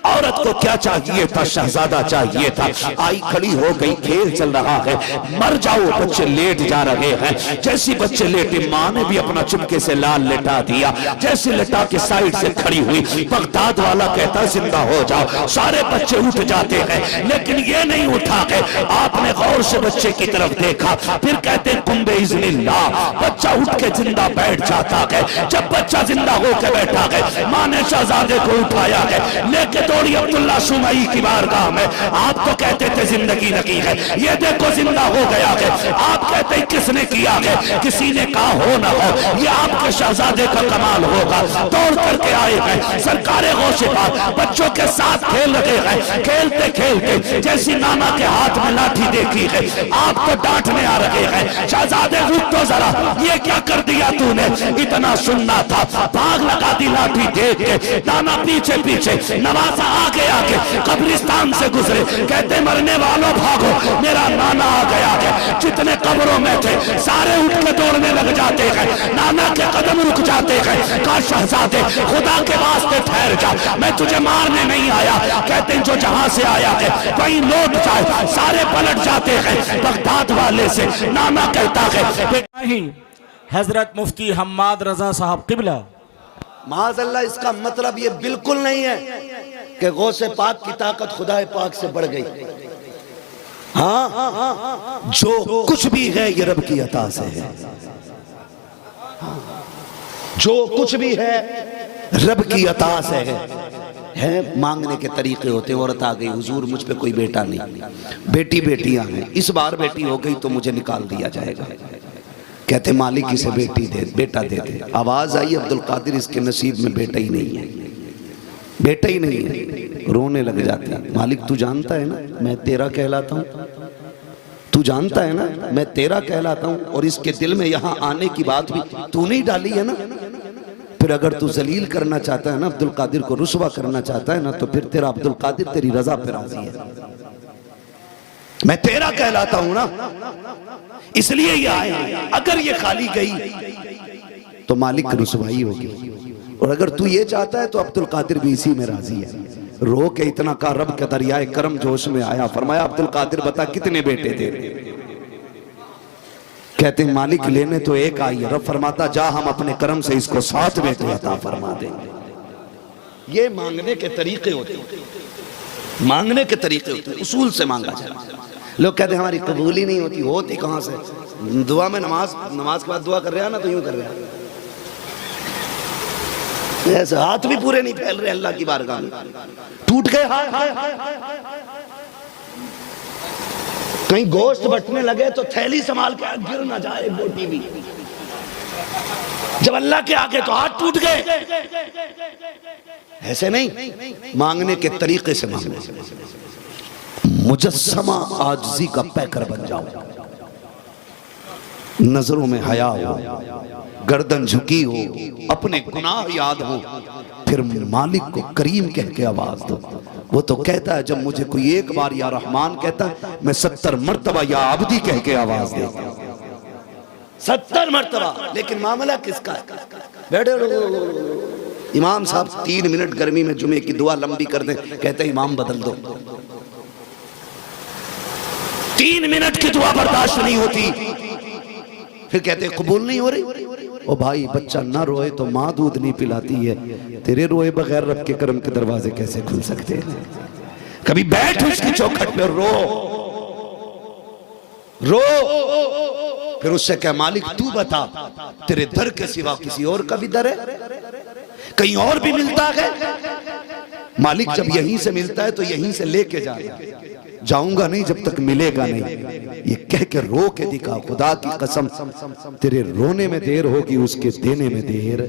عورت کو کیا چاہیے تھا؟ شہزادہ چاہیے تھا۔ آئی کھڑی ہو گئی، کھیل چل رہا ہے، مر جاؤ، بچے لیٹ جا رہے ہیں۔ جیسی بچے لیٹے، ماں نے بھی اپنا چمکے سے لال لٹا دیا، جیسے لٹا کے سائیڈ سے کھڑی ہوئی۔ بغداد والا کہتا زندہ ہو جاؤ، سارے بچے اٹھ جاتے ہیں، لیکن یہ نہیں اٹھا کہ آپ نے غور سے بچے کی طرف دیکھا، پھر کہتے قم بإذن اللہ، بچہ اٹھ کے زندہ بیٹھ جاتا ہے۔ جب بچہ زندہ ہو کے بیٹھا ہے، ماں نے شہزادے کو اٹھایا ہے، لے کے دوڑی عبداللہ سومئی کی بارگاہ میں۔ آپ تو کہتے تھے زندگی لگی ہے، یہ دیکھو زندہ ہو گیا ہے۔ آپ کہتے ہیں کس نے کیا ہے؟ کسی نے کہا ہو نہ ہو، یہ آپ کے شہزادے کا کمال ہوگا۔ دوڑ کر کے آئے ہیں، سرکار غوث پاک بچوں کے ساتھ کھیل رہے ہیں۔ کھیلتے کھیلتے جیسی نانا کے ہاتھ میں لاٹھی دیکھی ہے، آپ تو ڈانٹنے آ رہے ہیں، شہزادے رک تو ذرا، یہ کیا کر دیا تو نے؟ اتنا سننا تھا، بھاگ لگا دی لاٹھی دیکھ کے۔ نانا پیچھے پیچھے، نوازا آگے آگے، قبرستان سے گزرے، کہتے مرنے والوں بھاگو، میرا نانا آ گیا ہے۔ جتنے قبروں میں تھے سارے اٹھ کے دوڑنے لگ جاتے ہیں، نانا کے قدم رک جاتے ہیں۔ کہا شہزادے خدا کے واسطے ٹھہر جا، میں تجھے مارنے نہیں آیا۔ کہتے ہیں جو جہاں سے آیا ہے وہیں لوٹ جائے، سارے پلٹ جاتے ہیں۔ بغداد والے سے نانا کہتا ہے حضرت مفتی حماد رضا صاحب قبلہ، معاذ اللہ، اس کا مطلب یہ بالکل نہیں ہے کہ غوث پاک کی طاقت خدا پاک سے بڑھ گئی۔ ہاں، جو کچھ بھی ہے یہ رب کی عطا سے ہے، جو کچھ بھی ہے رب کی عطا سے ہے۔ مانگنے کے طریقے ہوتے ہیں، عورت آ گئی، حضور مجھ پہ کوئی بیٹا نہیں، بیٹی بیٹیاں ہیں، اس بار بیٹی ہو گئی تو مجھے نکال دیا جائے گا۔ کہتے مالک اسے بیٹا دے دے۔ آواز آئی عبدالقادر اس کے نصیب میں بیٹا ہی نہیں ہے، بیٹا ہی نہیں ہے۔ رونے لگ جاتے ہیں، مالک تو جانتا ہے نا میں تیرا کہلاتا ہوں، تو جانتا ہے نا میں تیرا کہلاتا ہوں، اور اس کے دل میں یہاں آنے کی بات بھی تو نہیں ڈالی ہے نا۔ پھر اگر تو ذلیل کرنا چاہتا ہے نا، عبدالقادر کو رسوا کرنا چاہتا ہے نا، تو پھر تیرا عبدالقادر تیری رضا پہ راضی ہے۔ میں تیرا کہلاتا ہوں نا، اس لیے یہ آئے ہیں۔ اگر یہ خالی گئی تو مالک کی رسوائی ہوگی، اور اگر تو یہ چاہتا ہے تو عبدالقادر بھی اسی میں راضی ہے۔ رو کے اتنا کہا، رب کا دریائے کرم جوش میں آیا، فرمایا عبدالقادر بتا کتنے بیٹے تھے؟ کہتے ہیں مالک لینے تو ایک آئی ہے، رب فرماتا جا ہم اپنے کرم سے اس کو 7 بیٹے عطا فرما دیں گے۔ یہ مانگنے کے طریقے ہوتے ہیں، مانگنے کے طریقے ہوتے ہیں، اصول سے مانگا جائے۔ لوگ کہتے ہیں ہماری قبول ہی نہیں ہوتی، ہوتی کہاں سے؟ دعا میں نماز کے بعد دعا کر رہے ہیں نا تو یوں کر رہے ہیں، ایسے ہاتھ بھی پورے نہیں پھیل رہے اللہ کی بارگاہ میں، ٹوٹ گئے ہاتھ، کہیں گوشت بٹنے لگے تو تھیلی سنبھال کے گر نہ جائے بوٹی بھی، جب اللہ کے آگے تو ہاتھ ٹوٹ گئے۔ ایسے نہیں، مانگنے کے طریقے سے مانگنے، مجسمہ عاجزی کا پیکر بن جاؤ، نظروں میں حیا ہو، گردن جھکی ہو، اپنے گناہ یاد ہو، پھر مالک کو کریم کہہ کے آواز دو۔ وہ تو کہتا ہے جب مجھے کوئی ایک بار یا رحمان کہتا ہے میں 70 مرتبہ یا عبدی کہہ کے آواز دیتا ہوں، 70 مرتبہ۔ لیکن معاملہ کس کا ہے؟ بیٹھے رہو، امام صاحب 3 منٹ گرمی میں جمعے کی دعا لمبی کر دیں، کہتے ہیں امام بدل دو۔ 3 منٹ کی دعا برداشت نہیں ہوتی، پھر کہتے ہیں قبول نہیں ہو رہی۔ او بھائی بچہ نہ روئے تو ماں دودھ نہیں پلاتی ہے، تیرے روئے بغیر رب کے کرم کے دروازے کیسے کھل سکتے ہیں؟ کبھی بیٹھ اس کی چوکھٹ پہ رو رو، پھر اس سے کہہ مالک تو بتا تیرے در کے سوا کسی اور کا بھی در ہے؟ کہیں اور بھی ملتا ہے؟ مالک جب یہیں سے ملتا ہے تو یہیں سے لے کے جاؤں گا نہیں جب تک ملے گا نہیں، یہ کہہ کے رو کے دکھا۔ خدا کی قسم تیرے رونے میں دیر ہوگی، اس کے دینے میں دیر۔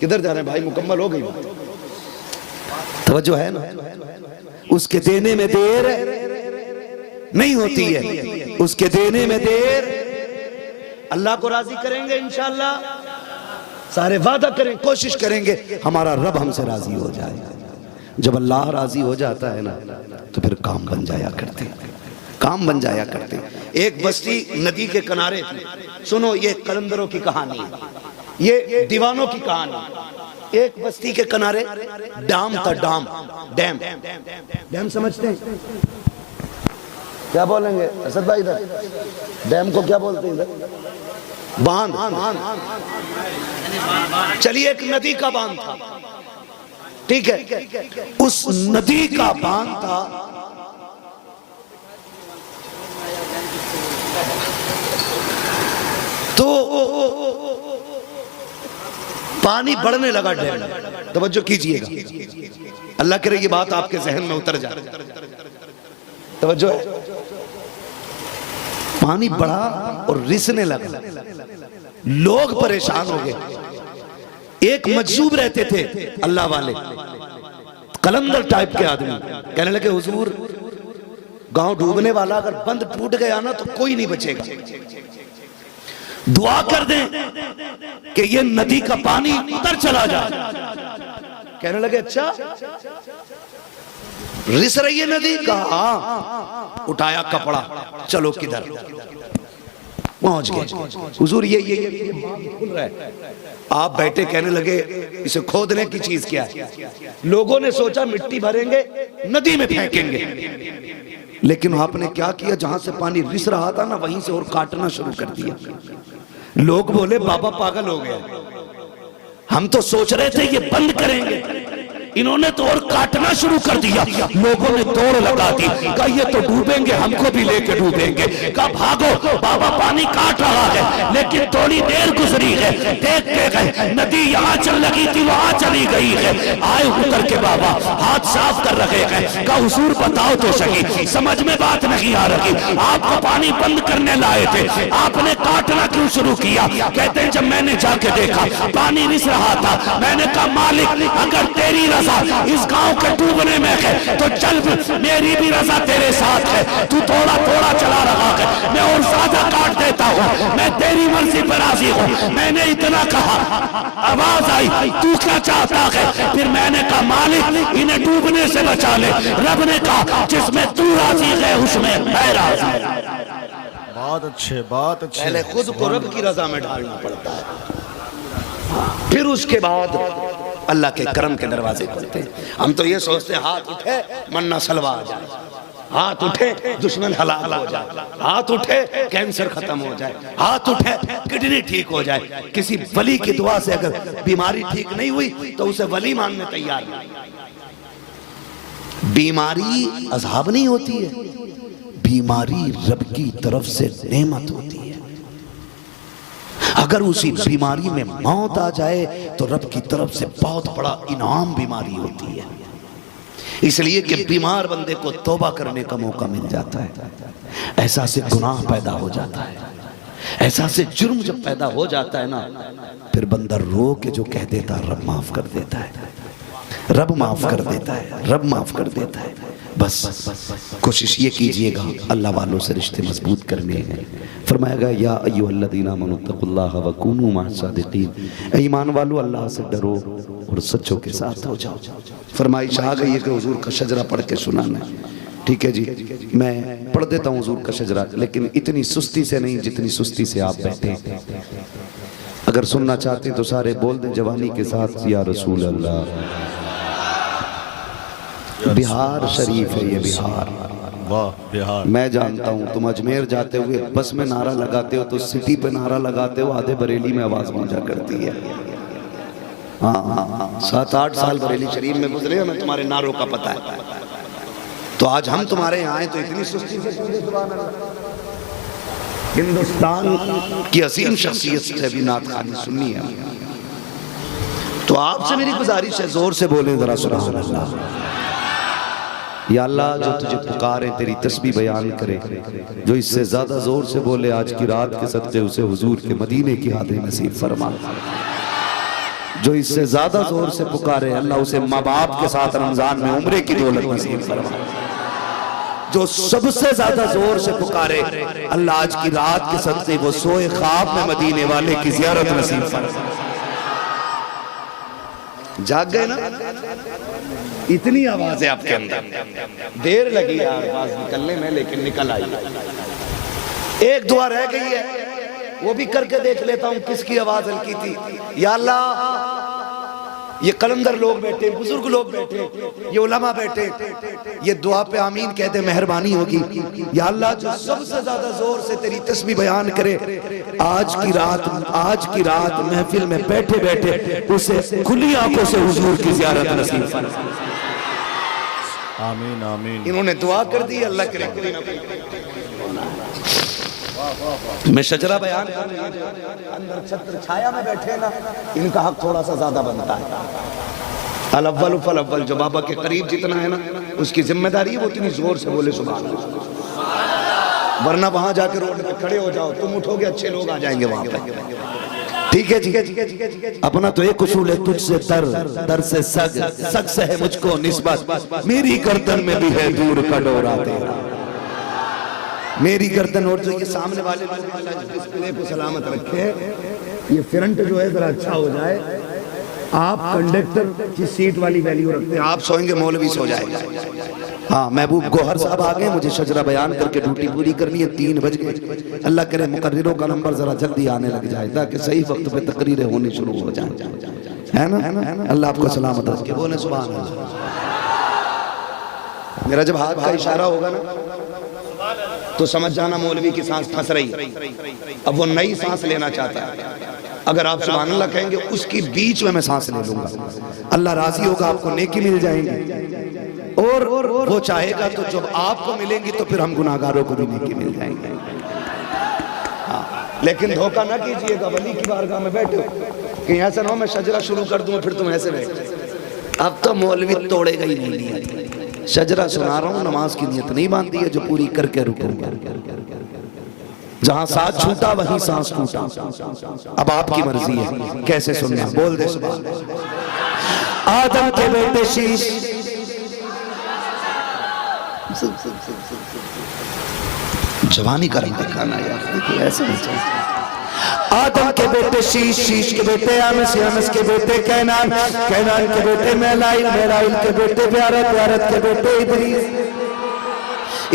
کدھر جا رہے ہیں بھائی؟ مکمل ہو گئی بات، توجہ ہے نا؟ اس کے دینے میں دیر نہیں ہوتی ہے، اس کے دینے میں دیر۔ اللہ کو راضی کریں گے انشاءاللہ، سارے وعدہ کریں، کوشش کریں گے ہمارا رب ہم سے راضی ہو جائے۔ جب اللہ راضی ہو جاتا ہے نا تو پھر کام بن جایا کرتے، کام بن جایا کرتے۔ ایک بستی ندی کے کنارے تھی، سنو یہ قلندروں کی کہانی، یہ دیوانوں کی کہانی۔ ایک بستی کے کنارے ڈام تھا، ڈیم سمجھتے ہیں کیا بولیں گے اسد بھائی؟ ادھر ڈیم کو کیا بولتے ہیں؟ ادھر باندھ، چلیے ایک ندی کا باندھ تھا، ٹھیک ہے؟ اس ندی کا باندھ تھا، تو پانی بڑھنے لگا ڈیم۔ توجہ کیجئے گا، اللہ کرے یہ بات آپ کے ذہن میں اتر جائے۔ توجہ ہے، پانی بڑھا اور رسنے لگا، لوگ پریشان ہو گئے۔ ایک مجذوب رہتے تھے اللہ والے، قلندر ٹائپ کے آدمی، کہنے لگے حضور گاؤں ڈوبنے والا، اگر بند ٹوٹ گیا نا تو کوئی نہیں بچے گا، دعا کر دیں کہ یہ ندی کا پانی اتر چلا جائے۔ کہنے لگے اچھا رس رہی ہے ندی؟ کہا اٹھایا کپڑا، چلو کدھر؟ پہنچ گئے حضور یہ کھل رہا ہے۔ آپ بیٹھے، کہنے لگے اسے کھودنے کی چیز کیا ہے؟ لوگوں نے سوچا مٹی بھریں گے ندی میں پھینکیں گے، لیکن آپ نے کیا کیا؟ جہاں سے پانی رس رہا تھا نا وہیں سے اور کاٹنا شروع کر دیا۔ لوگ بولے بابا پاگل ہو گیا، ہم تو سوچ رہے تھے یہ بند کریں گے، انہوں نے تو اور کاٹنا شروع کر دیا۔ لوگوں نے دوڑ لگا دی، کہا یہ تو ڈوبیں گے، ہم کو بھی لے کے ڈوبیں گے۔ کہا بھاگو، بابا پانی کاٹ رہا ہے۔ لیکن تھوڑی دیر گزری ہے، دیکھ کے گئے ندی یہاں چل لگی تھی وہاں چلی گئی ہے۔ آئے اتر کے بابا ہاتھ صاف کر رکھے گئے، کہا حضور بتاؤ تو صحیح، سمجھ میں بات نہیں آ رہی، آپ کو پانی بند کرنے لائے تھے، آپ نے کاٹنا کیوں شروع کیا؟ کہتے ہیں جب میں نے جا کے دیکھا پانی رس رہا تھا، میں نے کہا مالک اگر تیری رضا رضا اس گاؤں کے ڈوبنے میں ہے تو چل میری بھی رضا تیرے ساتھ ہے. تو تھوڑا تھوڑا چلا رہا ہے, میں اور زیادہ کاٹ دیتا ہوں, میں تیری مرضی پر راضی ہوں. میں نے اتنا کہا, آواز آئی تو کیا چاہتا ہے؟ پھر میں نے کہا مالک انہیں ڈوبنے سے بچا لے. رب نے کہا جس میں تو راضی ہے اس میں میں راضی. بات اچھے بات اچھے. پہلے خود کو رب کی رضا میں ڈالنا پڑتا ہے, پھر اس کے بعد اللہ کے کرم کے دروازے کھلتے ہیں. ہم تو یہ سوچتے ہیں ہاتھ اٹھے منہ سلوا آ جائے, ہاتھ اٹھے دشمن ہلاک ہو جائے, ہاتھ اٹھے کینسر ختم ہو جائے, ہاتھ اٹھے کڈنی ٹھیک ہو جائے. کسی ولی کی دعا سے اگر بیماری ٹھیک نہیں ہوئی تو اسے ولی ماننے تیار نہیں. بیماری عذاب نہیں ہوتی ہے, بیماری رب کی طرف سے نعمت ہوتی ہے. اگر اسی بیماری میں موت آ جائے تو رب کی طرف سے بہت بڑا انعام بیماری ہوتی ہے. اس لیے کہ بیمار بندے کو توبہ کرنے کا موقع مل جاتا ہے, احساس گناہ پیدا ہو جاتا ہے, احساس جرم جب پیدا ہو جاتا ہے نا, پھر بندہ رو کے جو کہہ دیتا ہے رب معاف کر دیتا ہے, رب معاف کر دیتا ہے, رب معاف کر دیتا ہے. بس کوشش یہ کیجئے گا اللہ والوں سے رشتے مضبوط کرنے ہیں. فرمایا گا یا ایھا الذین آمنوا اتقوا اللہ وکونوا مع الصادقین, اے ایمان والو اللہ سے ڈرو اور سچوں کے ساتھ ہو جاؤ. فرمائش آ گئی ہے کہ حضور کا شجرہ پڑھ کے سنانا ہے. ٹھیک ہے جی, میں پڑھ دیتا ہوں حضور کا شجرہ, لیکن اتنی سستی سے نہیں جتنی سستی سے آپ بیٹھے. اگر سننا چاہتے ہیں تو سارے بول دیں جوانی کے ساتھ یا رسول اللہ. بہار شریف ہے یہ بہار. واہ بہار. میں جانتا ہوں تم اجمیر جاتے ہوئے بس میں نعرہ لگاتے ہو تو سٹی پہ نعرہ لگاتے ہو آدھے بریلی میں آواز گونجا کرتی ہے. ہاں 7-8 سال بریلی شریف میں گزرے, ہمیں تمہارے نعروں کا پتہ ہے. تو آج ہم تمہارے یہاں آئے تو اتنی سستی سے سنیں سبحان اللہ. ہندوستان کی عظیم شخصیت سے بھی نعت خوانی سننی ہے. تو آپ سے میری گزارش ہے زور سے بولیں ذرا سبحان اللہ. یا اللہ جو تجھے پکارے تیری تسبیح بیان کرے, جو اس سے زیادہ زور سے بولے آج کی رات کے صدقے اسے حضور کے مدینے کی حاضری نصیب فرما. جو اس سے زیادہ زور سے پکارے اللہ اسے ماں باپ کے ساتھ رمضان میں عمرے کی دولت نصیب فرما. جو سب سے زیادہ زور سے پکارے اللہ آج کی رات کے صدقے وہ سوئے خواب میں مدینے والے کی زیارت نصیب فرما. جاگ گئے نا, اتنی آواز ہے آپ کے اندر, دیر لگی آواز نکلنے میں لیکن نکل آئی. ایک دعا رہ گئی ہے وہ بھی کر کے دیکھ لیتا ہوں کس کی آواز ہلکی تھی. یا اللہ یہ قلندر لوگ بیٹھے, بزرگ لوگ بیٹھے, یہ علماء بیٹھے, یہ دعا پہ آمین کہتے مہربانی ہوگی. یا اللہ جو سب سے زیادہ زور سے تیری تسبیح بیان کرے آج کی رات محفل میں بیٹھے بیٹھے اسے کھلی آنکھوں سے حضور کی زیارت نصیب فرما. آمین آمین. انہوں نے دعا کر دی, اللہ کرے کوئی نہ کوئی. میں شجرہ بیان کروں, اندر چھتر چھایا میں بیٹھے نا, ان کا حق تھوڑا سا زیادہ بنتا ہے. الاول فالاول, جو بابا کے قریب جتنا ہے نا اس کی ذمہ داری ہے وہ اتنی زور سے بولے سبحان اللہ. ورنہ وہاں جا کے روڈ پہ کھڑے ہو جاؤ, تم اٹھو گے اچھے لوگ آ جائیں گے وہاں پہ. ٹھیک ہے جی, اپنا تو ایک اصول ہے تجھ سے در سے سگ سے ہے مجھ کو نسبت, میری گردن میں بھی ہے دور کا ڈورا تیرا. میری گردن, اور جو یہ سامنے والے لوگ اللہ ڈسپلے کو سلامت رکھے, یہ فرنٹ جو ہے ذرا اچھا ہو جائے. آپ کنڈکٹر کی سیٹ والی ویلیو رکھتے ہیں, آپ سوئیں گے مولوی سو جائے گا. ہاں محبوب گوہر صاحب آگئے, مجھے شجرہ بیان کر کے ڈیوٹی پوری کرنی ہے. 3 بج گئے, اللہ کرے مقرروں کا نمبر ذرا جلدی آنے لگ جائے تاکہ صحیح وقت پہ تقریریں ہونی شروع ہو جائیں, ہے نا. اللہ آپ کو سلامت رکھے, بولیں سبحان اللہ. میرا جب ہاتھ کا اشارہ ہوگا نا تو سمجھ جانا مولوی کی سانس پھنس رہی, اب وہ نئی سانس لینا چاہتا ہے. اگر آپ سبحان اللہ کہیں گے اس کی بیچ میں سانس لے لوں گا, اللہ راضی ہوگا, آپ کو نیکی مل جائیں گے. اور وہ چاہے گا تو جب آپ کو ملیں گی تو پھر ہم گناہگاروں کو بھی نیکی مل جائیں گے. لیکن دھوکہ نہ کیجئے گا ولی کی بارگاہ میں بیٹھے کہیں ایسا نہ ہو میں شجرہ شروع کر دوں پھر تم ایسے بیٹھے. اب تو مولوی توڑے گا ہی نہیں. شجرہ سنا رہا ہوں, نماز کی نیت نہیں باندھی ہے, جو پوری کر کے رکوں گا. جہاں ساتھ چھوٹا وہیں سانس ٹوٹا. اب آپ کی مرضی ہے کیسے سننا, بول دے سبحان اللہ. آدم کے بیٹے شیش جوانی کا رنگ دکھانا یار، دیکھو ایسے نہیں چاہتے۔ آدم کے بیٹے شیش، شیش کے بیٹے آمس، آمس کے بیٹے کینان، کینان کے بیٹے میلائل، میلائل کے بیٹے بیارت، بیارت کے بیٹے ادریس،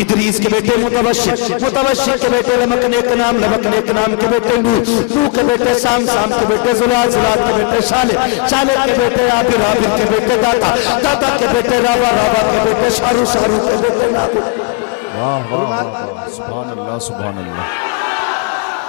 ادریس کے بیٹے متوشق، متوشق کے بیٹے لمکنیک نام، لمکنیک نام کے بیٹے نوح، نوح کے بیٹے سام، سام کے بیٹے زلال، زلال کے بیٹے شالح، شالح کے بیٹے عابر، عابر کے بیٹے داتا، داتا کے بیٹے راوا، راوا کے بیٹے شارو، شارو کے بیٹے ناخر، واہ واہ واہ، سبحان اللہ سبحان اللہ۔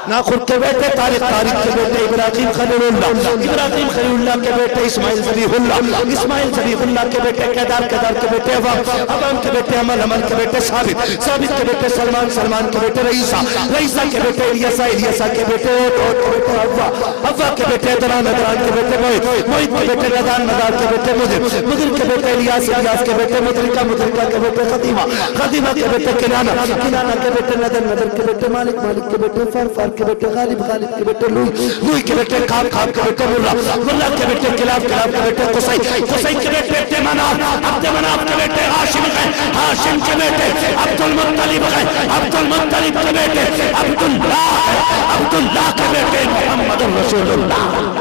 ناخر کے بیٹے طارق، طارق کے بیٹے ابراہیم خلیل اللہ، ابراہیم خلیل اللہ کے بیٹے اسماعیل ذبیح اللہ، اسماعیل ذبیح اللہ کے بیٹے کیدار، کیدار کے بیٹے عوام، عوام کے بیٹے عمل، عمل کے بیٹے ثابت، ثابت کے بیٹے سلمان، سلمان کے بیٹے رئیسہ، رئیسہ کے بیٹے الیسا، الیسا کے بیٹے اوٹ، اوٹ کے بیٹے حوا، حوا کے بیٹے ادران، ادران کے بیٹے موہد، موہد کے بیٹے ندان، ندان کے بیٹے مدر، مدر کے بیٹے الیاس، الیاس کے بیٹے مدرکہ، مدرکہ کے بیٹے خدیمہ، خدیمہ کے بیٹے کنانہ، کنانہ کے بیٹے ندر، ندر کے بیٹے مالک، مالک کے بیٹے فر، فر کے بیٹے غالب، غالب کے بیٹے لوئی، لوئی کے بیٹے کام، کام کے بیٹے مرہ، مرہ کے بیٹے کلاب، کلاب کے بیٹے قصی، قصی کے بیٹے عبد مناف، عبد مناف کے بیٹے ہاشم ہیں، ہاشم کے بیٹے عبد المطلب ہیں، عبد المطلب کے بیٹے عبداللہ ہیں، عبداللہ کے بیٹے محمد رسول اللہ۔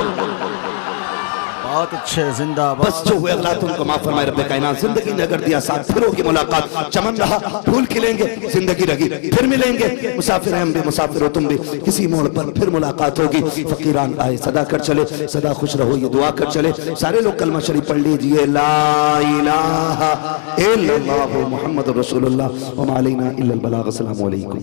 بہت اچھے، زندہ باد۔ بس جو ہوئے اللہ تم کو معاف فرمائے رب کائنات، زندگی نے اگر دیا ساتھ پھر ہوگی ملاقات، چمن رہا پھول کھلیں گے، زندگی رہی پھر ملیں گے، مسافر ہیں ہم بھی، مسافر ہو تم بھی، کسی موڑ پر پھر ملاقات ہوگی۔ فقیران آئے صدا کر چلے، صدا خوش رہو یہ دعا کر چلے، سارے لوگ کلمہ شریف پڑھ لیجئے، لا الہ الا اللہ محمد رسول اللہ وما علینا الا البلاغ۔ السلام علیکم۔